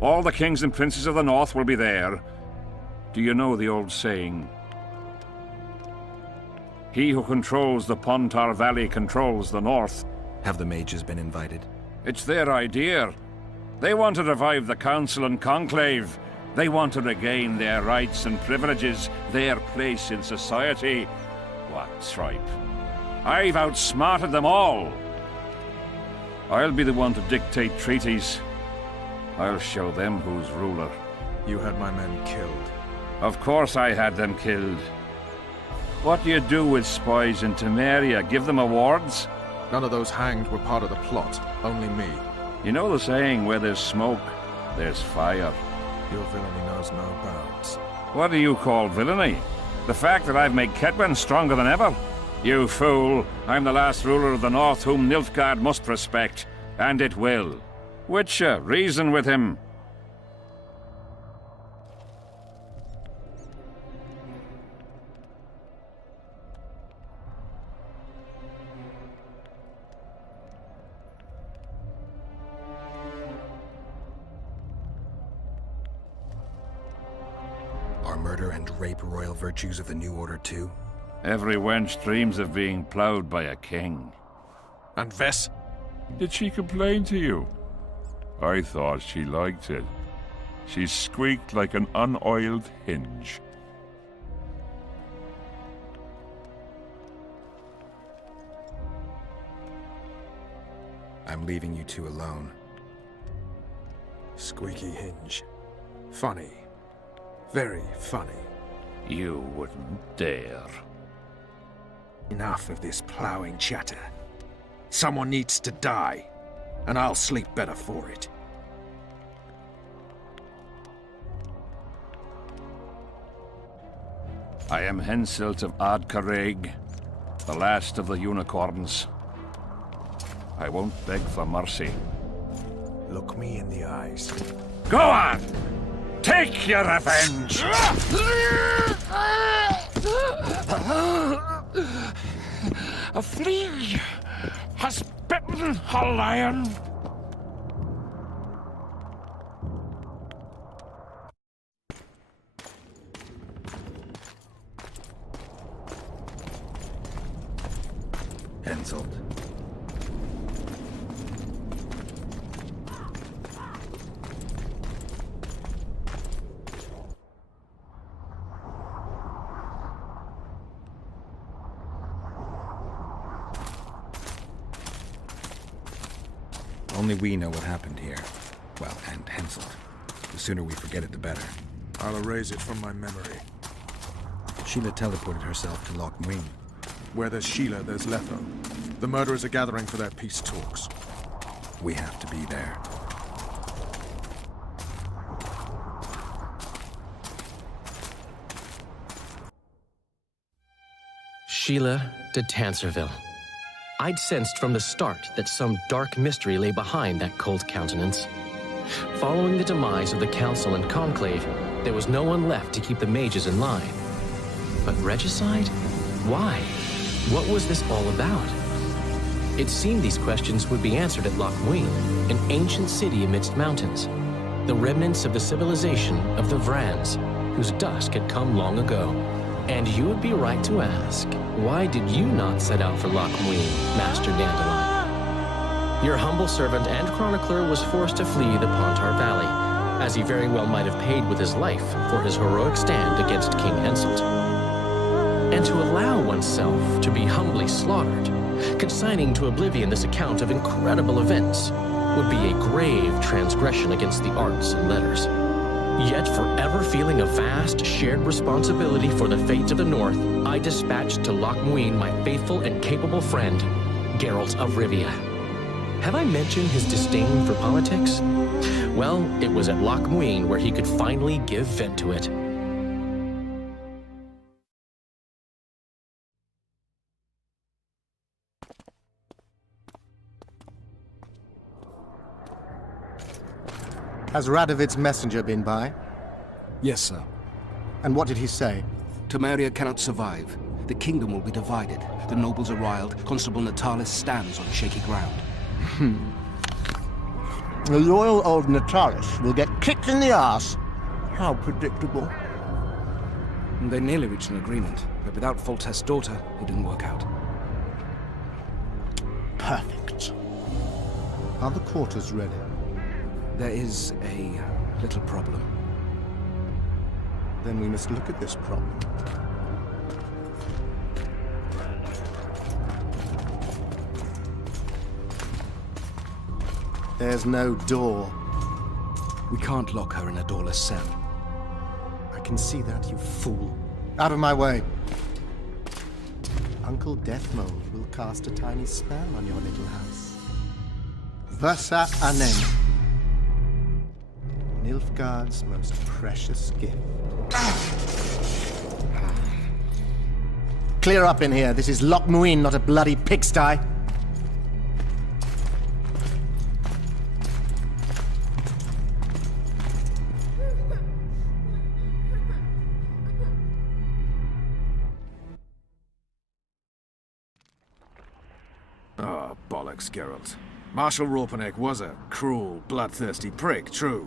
All the kings and princes of the North will be there. Do you know the old saying? He who controls the Pontar Valley controls the North. Have the mages been invited? It's their idea. They want to revive the Council and Conclave. They want to regain their rights and privileges, their place in society. What tripe? I've outsmarted them all. I'll be the one to dictate treaties. I'll show them who's ruler. You had my men killed. Of course I had them killed. What do you do with spies in Temeria? Give them awards? None of those hanged were part of the plot. Only me. You know the saying, where there's smoke, there's fire. Your villainy knows no bounds. What do you call villainy? The fact that I've made Kedwen stronger than ever? You fool! I'm the last ruler of the North whom Nilfgaard must respect. And it will. Witcher, reason with him. Are murder and rape royal virtues of the New Order too? Every wench dreams of being plowed by a king. And Vess? Did she complain to you? I thought she liked it. She squeaked like an unoiled hinge. I'm leaving you two alone. Squeaky hinge. Funny. Very funny. You wouldn't dare. Enough of this plowing chatter. Someone needs to die, and I'll sleep better for it. I am Henselt of Ardcarreg, the last of the unicorns. I won't beg for mercy. Look me in the eyes. Go on! Take your revenge! A flea has bitten a lion. Henselt. Only we know what happened here. Well, and Henselt. The sooner we forget it, the better. I'll erase it from my memory. Sheila teleported herself to Loch Muin. Where there's Sheila, there's Letho. The murderers are gathering for their peace talks. We have to be there. Sheila de Tanserville. I'd sensed from the start that some dark mystery lay behind that cold countenance. Following the demise of the Council and Conclave, there was no one left to keep the mages in line. But regicide? Why? What was this all about? It seemed these questions would be answered at Loch Muin, an ancient city amidst mountains, the remnants of the civilization of the Vrans, whose dusk had come long ago. And you would be right to ask, why did you not set out for Loch Muin, Master Dandelion? Your humble servant and chronicler was forced to flee the Pontar Valley, as he very well might have paid with his life for his heroic stand against King Henselt. And to allow oneself to be humbly slaughtered, consigning to oblivion this account of incredible events, would be a grave transgression against the arts and letters. Yet, forever feeling a vast, shared responsibility for the fate of the North, I dispatched to Loch Muin my faithful and capable friend, Geralt of Rivia. Have I mentioned his disdain for politics? Well, it was at Loch Muin where he could finally give vent to it. Has Radovid's messenger been by? Yes, sir. And what did he say? Temeria cannot survive. The kingdom will be divided. The nobles are riled. Constable Natalis stands on shaky ground. The loyal old Natalis will get kicked in the arse. How predictable. They nearly reached an agreement, but without Foltest's daughter, it didn't work out. Perfect. Are the quarters ready? There is a little problem. Then we must look at this problem. There's no door. We can't lock her in a doorless cell. I can see that, you fool. Out of my way. Uncle Deathmold will cast a tiny spell on your little house. Versa Anem. Nilfgaard's most precious gift. Clear up in here. This is Loch Muin, not a bloody pigsty. Oh, bollocks, Geralt. Marshal Raupenek was a cruel, bloodthirsty prick, true.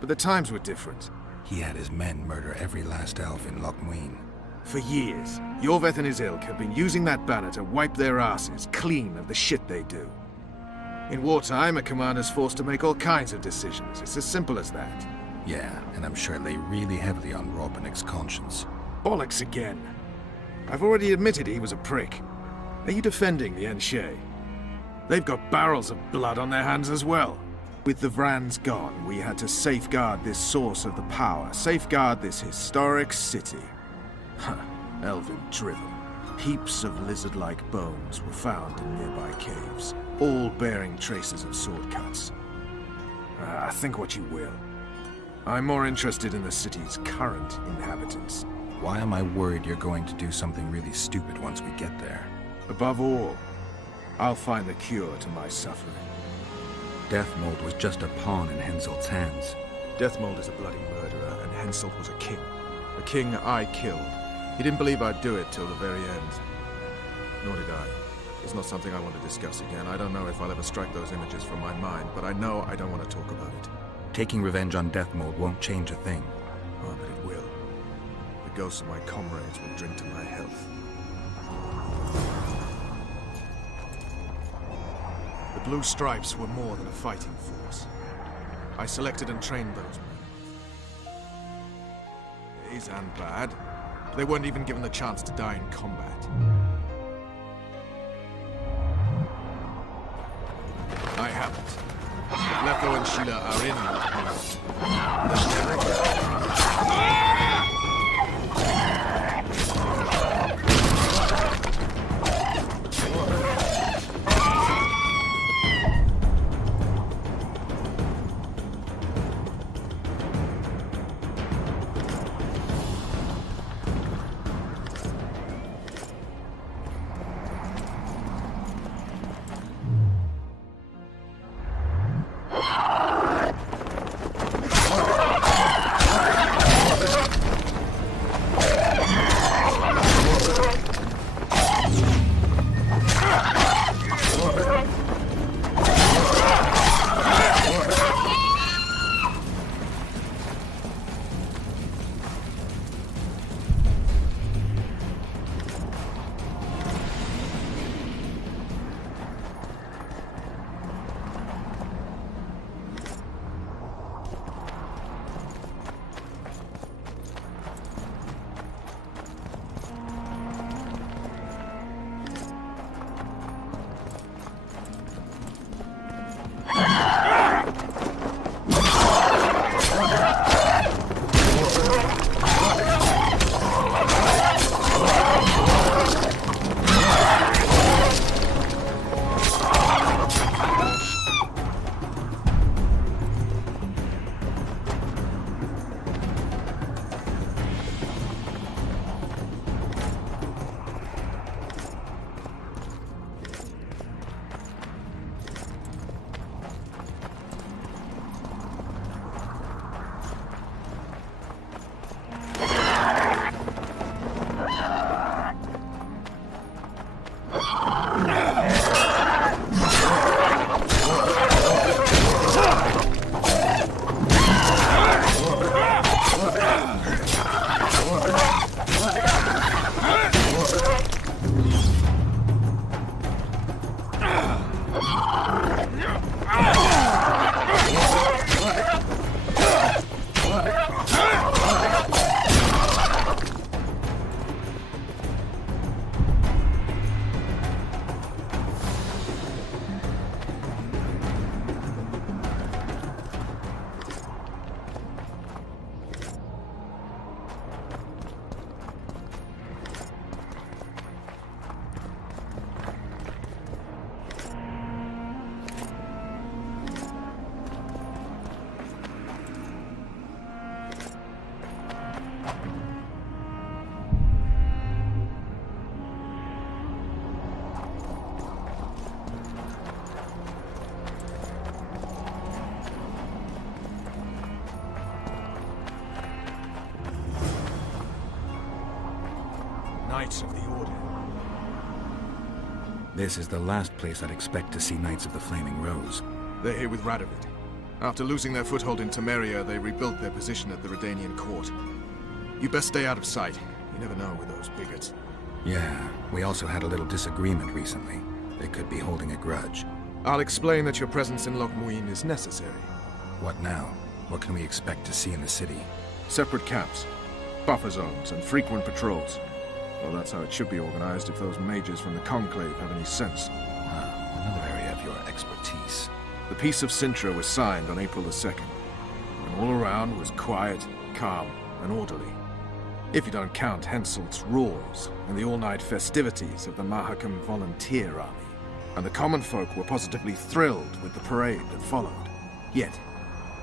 But the times were different. He had his men murder every last elf in Loch Muin. For years, Yorveth and his ilk have been using that banner to wipe their asses clean of the shit they do. In wartime, a commander's forced to make all kinds of decisions. It's as simple as that. Yeah, and I'm sure it lay really heavily on Raupenek's conscience. Bollocks again. I've already admitted he was a prick. Are you defending the Enshe? They've got barrels of blood on their hands as well. With the Vrans gone, we had to safeguard this source of the power, safeguard this historic city. Huh, elven drivel. Heaps of lizard-like bones were found in nearby caves, all bearing traces of sword cuts. Think what you will. I'm more interested in the city's current inhabitants. Why am I worried you're going to do something really stupid once we get there? Above all, I'll find the cure to my suffering. Deathmold was just a pawn in Henselt's hands. Deathmold is a bloody murderer, and Henselt was a king. A king I killed. He didn't believe I'd do it till the very end. Nor did I. It's not something I want to discuss again. I don't know if I'll ever strike those images from my mind, but I know I don't want to talk about it. Taking revenge on Deathmold won't change a thing. Oh, but it will. The ghosts of my comrades will drink to my health. The Blue Stripes were more than a fighting force. I selected and trained those men. Days and bad. They weren't even given the chance to die in combat. I haven't. Letho and Sheila are in This is the last place I'd expect to see Knights of the Flaming Rose. They're here with Radovid. After losing their foothold in Temeria, they rebuilt their position at the Redanian court. You best stay out of sight. You never know with those bigots. Yeah, we also had a little disagreement recently. They could be holding a grudge. I'll explain that your presence in Loch Muin is necessary. What now? What can we expect to see in the city? Separate camps, buffer zones, and frequent patrols. Well, that's how it should be organized if those mages from the Conclave have any sense. Another area of your expertise. The Peace of Sintra was signed on April the 2nd, and all around was quiet, calm, and orderly. If you don't count Henselt's roars and the all-night festivities of the Mahakam Volunteer Army. And the common folk were positively thrilled with the parade that followed. Yet,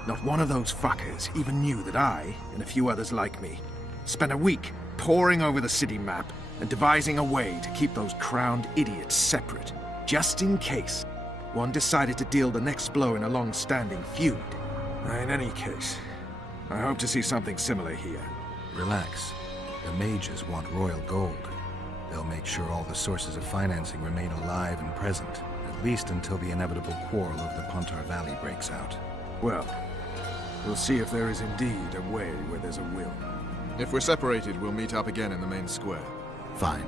not one of those fuckers even knew that I, and a few others like me, spent a week poring over the city map and devising a way to keep those crowned idiots separate, just in case one decided to deal the next blow in a long-standing feud. In any case, I hope to see something similar here. Relax. The mages want royal gold. They'll make sure all the sources of financing remain alive and present, at least until the inevitable quarrel of the Pontar Valley breaks out. Well, we'll see if there is indeed a way where there's a will. If we're separated, we'll meet up again in the main square. Fine.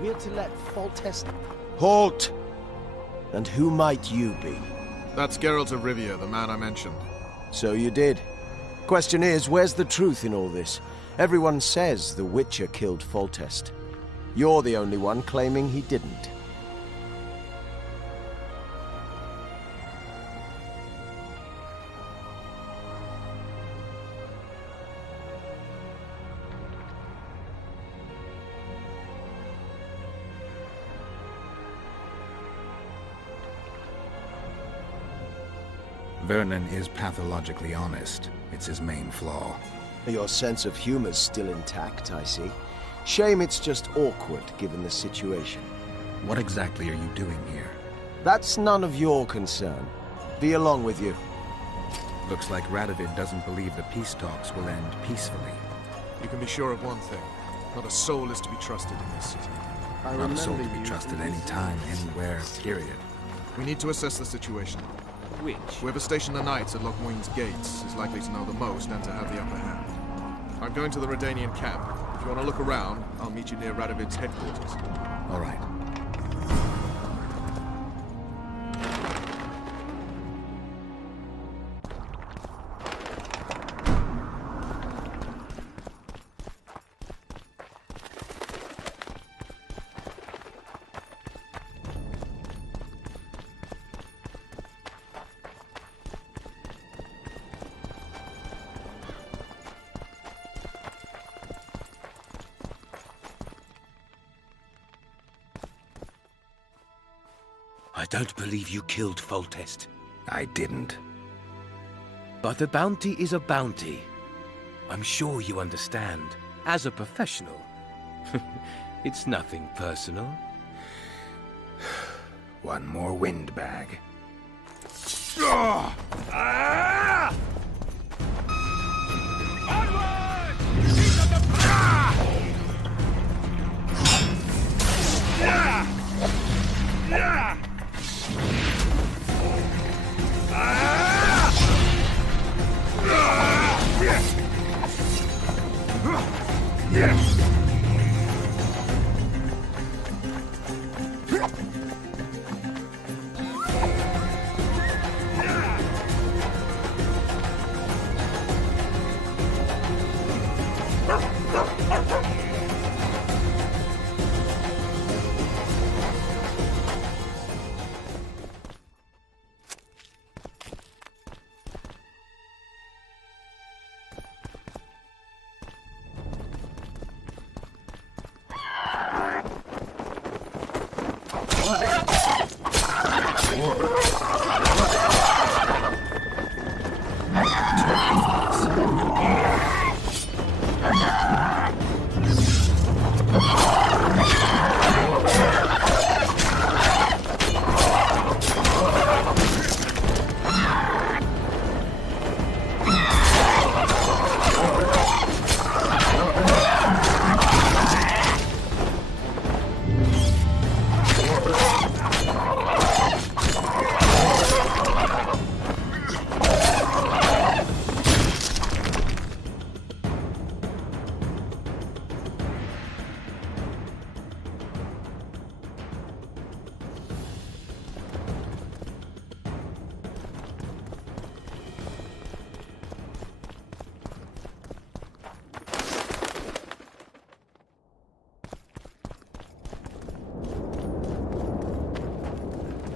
We're to let Foltest... Halt! And who might you be? That's Geralt of Rivia, the man I mentioned. So you did. Question is, where's the truth in all this? Everyone says the Witcher killed Foltest. You're the only one claiming he didn't. Vernon is pathologically honest. It's his main flaw. Your sense of humor's still intact, I see. Shame it's just awkward, given the situation. What exactly are you doing here? That's none of your concern. Be along with you. Looks like Radovid doesn't believe the peace talks will end peacefully. You can be sure of one thing. Not a soul is to be trusted in this city. Not a soul to be trusted any time, anywhere, period. We need to assess the situation. Which? Whoever stationed the knights at Loch Muin's gates is likely to know the most and to have the upper hand. I'm going to the Redanian camp. If you want to look around, I'll meet you near Radovid's headquarters. All right. I don't believe you killed Foltest. I didn't. But a bounty is a bounty. I'm sure you understand, as a professional. It's nothing personal. One more windbag.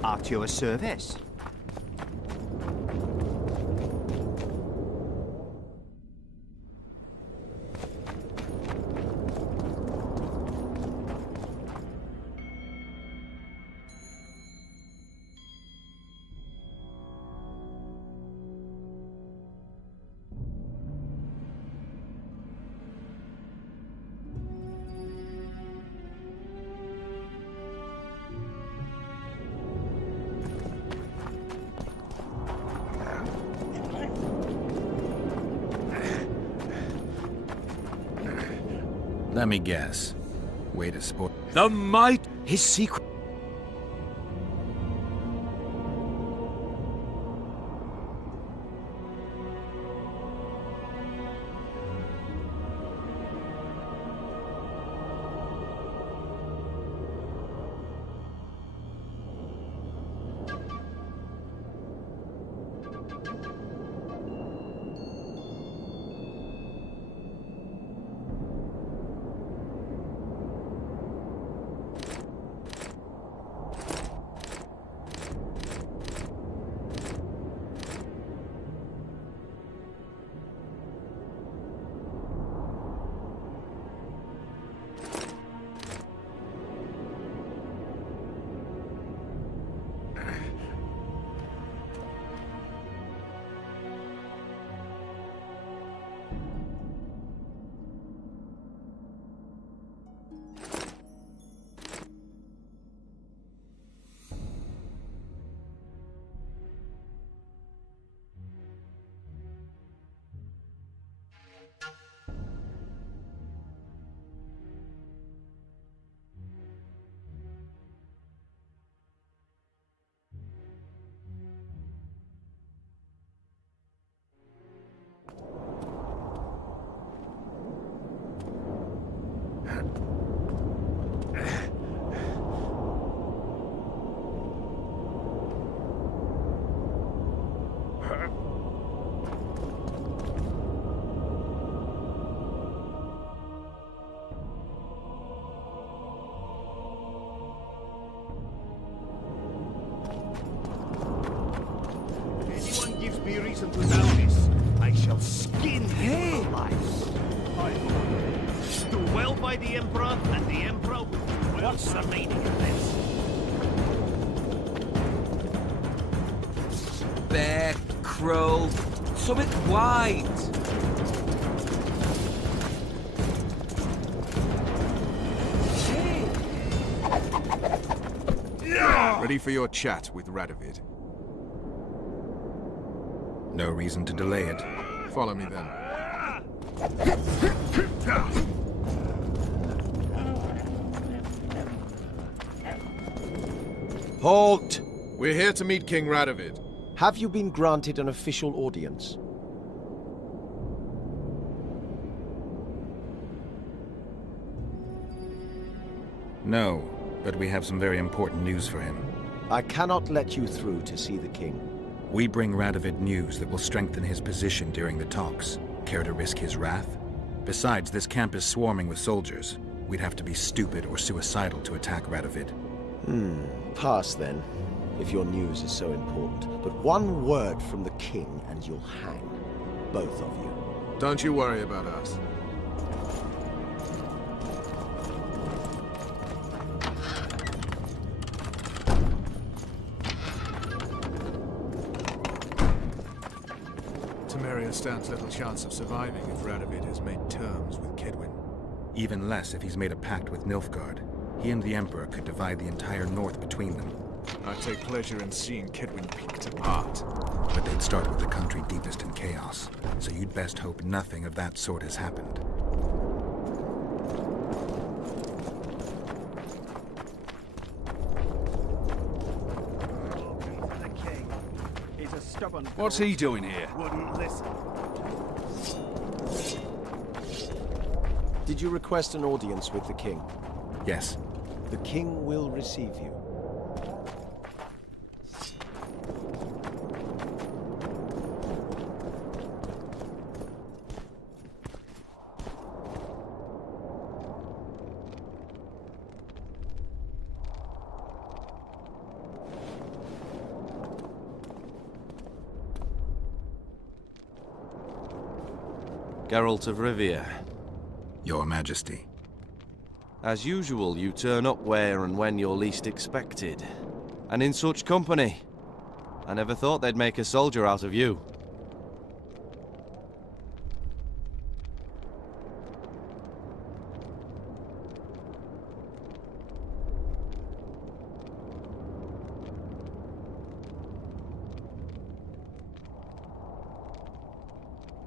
At your service. Let me guess. Way to spoil. The might... His secret... Me reason to doubt this. I shall skin him alive. Do well by the Emperor, and the Emperor will do well. What's the meaning of this? Bear, crow, something white. Hey. Ready for your chat with Radovid. No reason to delay it. Follow me then. Halt! We're here to meet King Radovid. Have you been granted an official audience? No, but we have some very important news for him. I cannot let you through to see the king. We bring Radovid news that will strengthen his position during the talks. Care to risk his wrath? Besides, this camp is swarming with soldiers. We'd have to be stupid or suicidal to attack Radovid. Pass then, if your news is so important. But one word from the king and you'll hang. Both of you. Don't you worry about us. Temeria stands little chance of surviving if Radovid has made terms with Kedwin. Even less if he's made a pact with Nilfgaard. He and the Emperor could divide the entire north between them. I take pleasure in seeing Kedwin picked apart. But they'd start with the country deepest in chaos, so you'd best hope nothing of that sort has happened. What's he doing here? Wouldn't listen. Did you request an audience with the king? Yes. The king will receive you. Geralt of Rivia. Your Majesty. As usual, you turn up where and when you're least expected. And in such company. I never thought they'd make a soldier out of you.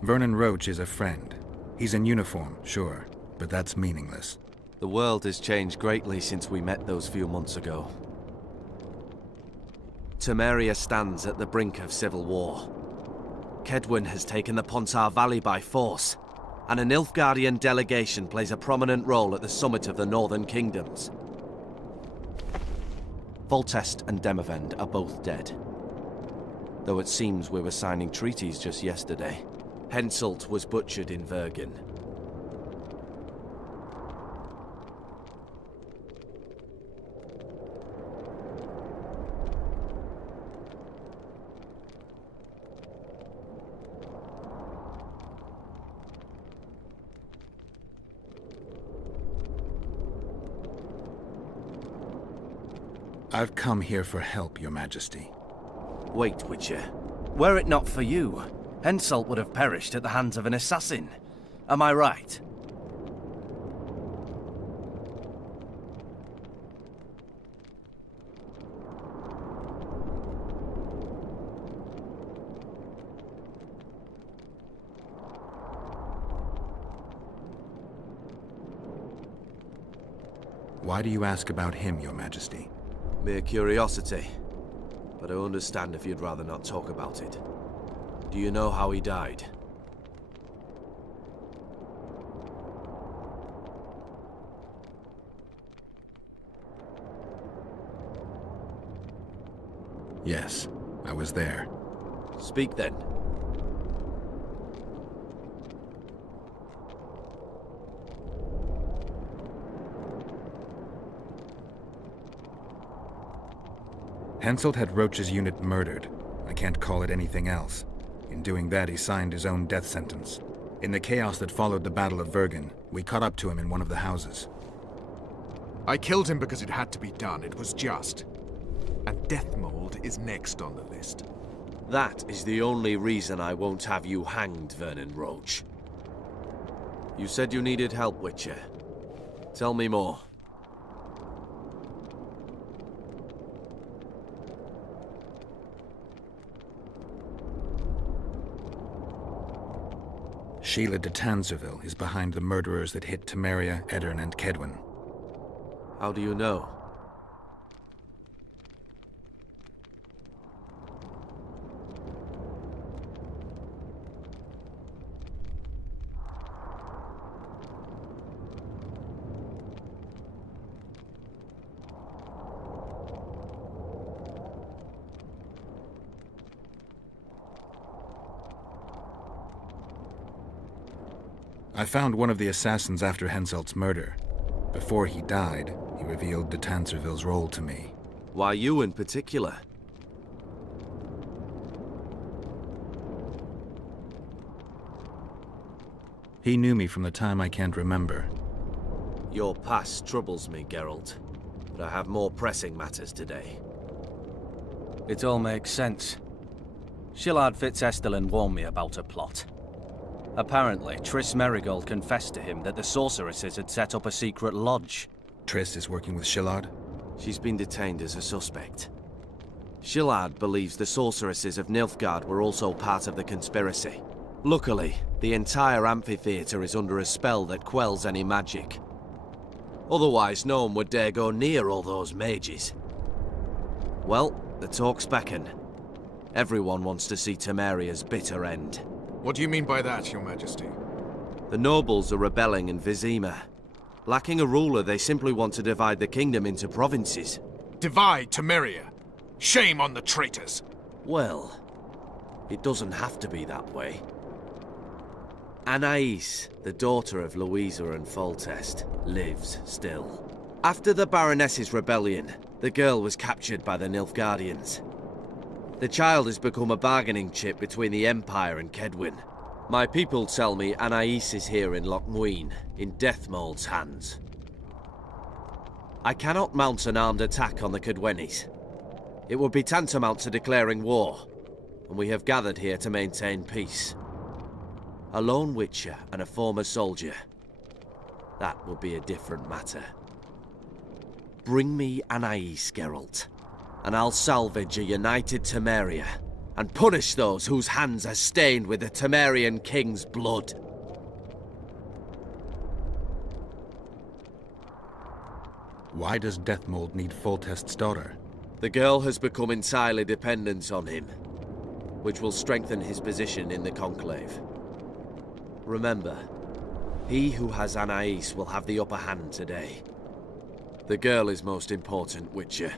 Vernon Roach is a friend. He's in uniform, sure, but that's meaningless. The world has changed greatly since we met those few months ago. Temeria stands at the brink of civil war. Kedwin has taken the Pontar Valley by force, and a Nilfgaardian delegation plays a prominent role at the summit of the Northern Kingdoms. Foltest and Demavend are both dead. Though it seems we were signing treaties just yesterday. Henselt was butchered in Vergen. I've come here for help, Your Majesty. Wait, Witcher. Were it not for you, Henselt would have perished at the hands of an assassin. Am I right? Why do you ask about him, Your Majesty? Mere curiosity. But I understand if you'd rather not talk about it. Do you know how he died? Yes, I was there. Speak then. Henselt had Roach's unit murdered. I can't call it anything else. In doing that, he signed his own death sentence. In the chaos that followed the Battle of Vergen, we caught up to him in one of the houses. I killed him because it had to be done. It was just. And Deathmold is next on the list. That is the only reason I won't have you hanged, Vernon Roach. You said you needed help, Witcher. Tell me more. Sheila de Tanzerville is behind the murderers that hit Temeria, Edirn, and Kedwen. How do you know? I found one of the assassins after Henselt's murder. Before he died, he revealed de Tanzerville's role to me. Why you in particular? He knew me from the time I can't remember. Your past troubles me, Geralt, but I have more pressing matters today. It all makes sense. Shillard Fitzestelin warned me about a plot. Apparently, Triss Merigold confessed to him that the sorceresses had set up a secret lodge. Triss is working with Shillard? She's been detained as a suspect. Shillard believes the sorceresses of Nilfgaard were also part of the conspiracy. Luckily, the entire amphitheater is under a spell that quells any magic. Otherwise, no one would dare go near all those mages. Well, the talk's beckon. Everyone wants to see Temeria's bitter end. What do you mean by that, Your Majesty? The nobles are rebelling in Vizima. Lacking a ruler, they simply want to divide the kingdom into provinces. Divide Temeria! Shame on the traitors! Well, it doesn't have to be that way. Anais, the daughter of Louisa and Foltest, lives still. After the Baroness's rebellion, the girl was captured by the Nilfgaardians. The child has become a bargaining chip between the Empire and Kedwen. My people tell me Anais is here in Lochmuin, in Deathmold's hands. I cannot mount an armed attack on the Kedwenis. It would be tantamount to declaring war, and we have gathered here to maintain peace. A lone witcher and a former soldier. That would be a different matter. Bring me Anais, Geralt, and I'll salvage a united Temeria, and punish those whose hands are stained with the Temerian king's blood. Why does Deathmold need Foltest's daughter? The girl has become entirely dependent on him, which will strengthen his position in the Conclave. Remember, he who has Anais will have the upper hand today. The girl is most important, Witcher.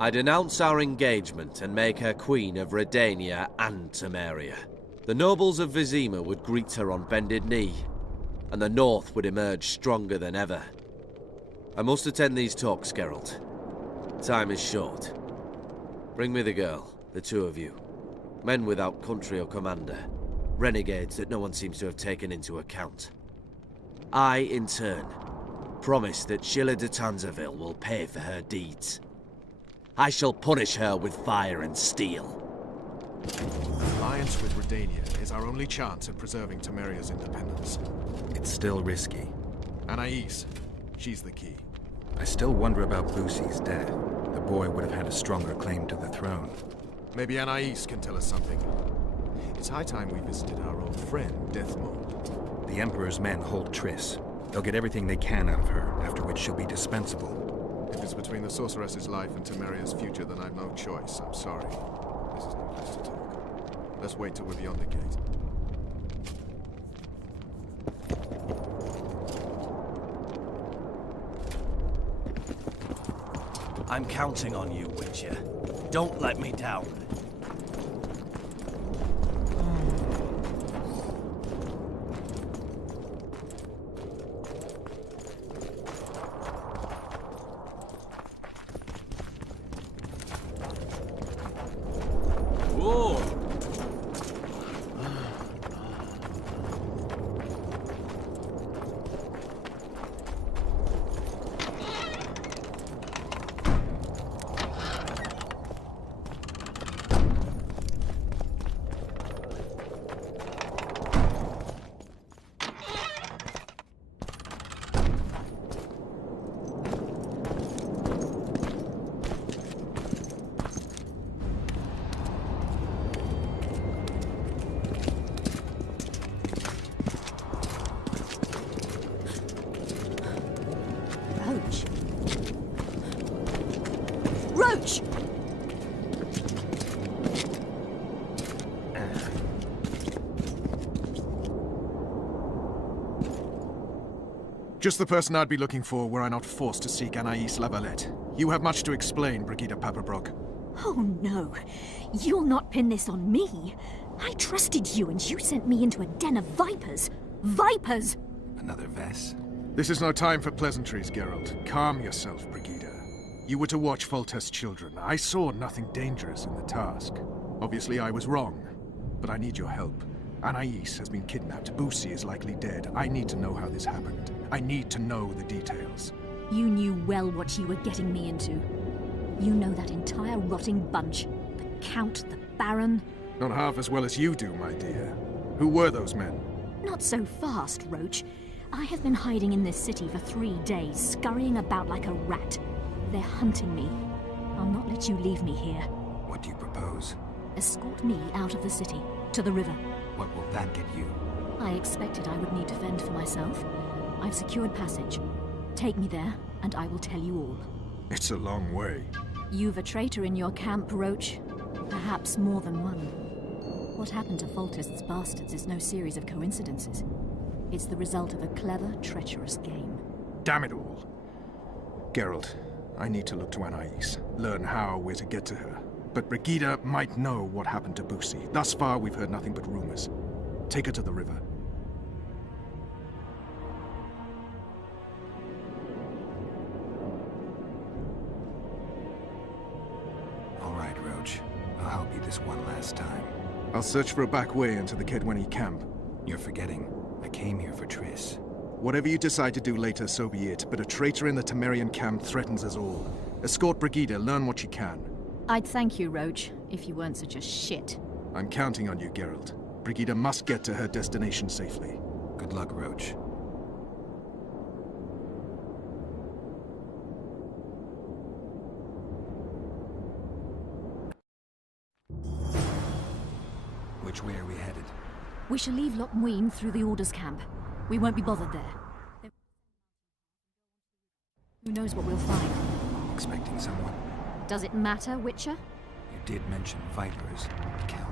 I denounce our engagement and make her Queen of Redania and Temeria. The nobles of Vizima would greet her on bended knee, and the North would emerge stronger than ever. I must attend these talks, Geralt. Time is short. Bring me the girl, the two of you. Men without country or commander. Renegades that no one seems to have taken into account. I, in turn, promise that Sheila de Tanzerville will pay for her deeds. I shall punish her with fire and steel. An alliance with Redania is our only chance at preserving Temeria's independence. It's still risky. Anais, she's the key. I still wonder about Lucy's death. The boy would have had a stronger claim to the throne. Maybe Anais can tell us something. It's high time we visited our old friend, Deathmold. The Emperor's men hold Triss. They'll get everything they can out of her, after which she'll be dispensable. If it's between the Sorceress's life and Temeria's future, then I've no choice. I'm sorry. This is no place to talk. Let's wait till we're beyond the gate. I'm counting on you, Witcher. Don't let me down. Just the person I'd be looking for were I not forced to seek Anais Lavalette. You have much to explain, Brigida Paperbrook. Oh no, you'll not pin this on me. I trusted you and you sent me into a den of vipers. Vipers! Another Vess? This is no time for pleasantries, Geralt. Calm yourself, Brigida. You were to watch Foltest's children. I saw nothing dangerous in the task. Obviously I was wrong, but I need your help. Anais has been kidnapped. Boosie is likely dead. I need to know how this happened. I need to know the details. You knew well what you were getting me into. You know that entire rotting bunch. The Count, the Baron. Not half as well as you do, my dear. Who were those men? Not so fast, Roach. I have been hiding in this city for 3 days, scurrying about like a rat. They're hunting me. I'll not let you leave me here. What do you propose? Escort me out of the city, to the river. What will that get you? I expected I would need to fend for myself. I've secured passage. Take me there, and I will tell you all. It's a long way. You've a traitor in your camp, Roach. Perhaps more than one. What happened to Foltest's bastards is no series of coincidences. It's the result of a clever, treacherous game. Damn it all. Geralt, I need to look to Anais, learn how we're to get to her. But Brigida might know what happened to Boosie. Thus far, we've heard nothing but rumors. Take her to the river. All right, Roach. I'll help you this one last time. I'll search for a back way into the Kedweni camp. You're forgetting. I came here for Triss. Whatever you decide to do later, so be it. But a traitor in the Temerian camp threatens us all. Escort Brigida, learn what you can. I'd thank you, Roach, if you weren't such a shit. I'm counting on you, Geralt. Brigida must get to her destination safely. Good luck, Roach. Which way are we headed? We shall leave Loch Muin through the Order's camp. We won't be bothered there. Who knows what we'll find? Expecting someone? Does it matter, Witcher? You did mention vipers. Count.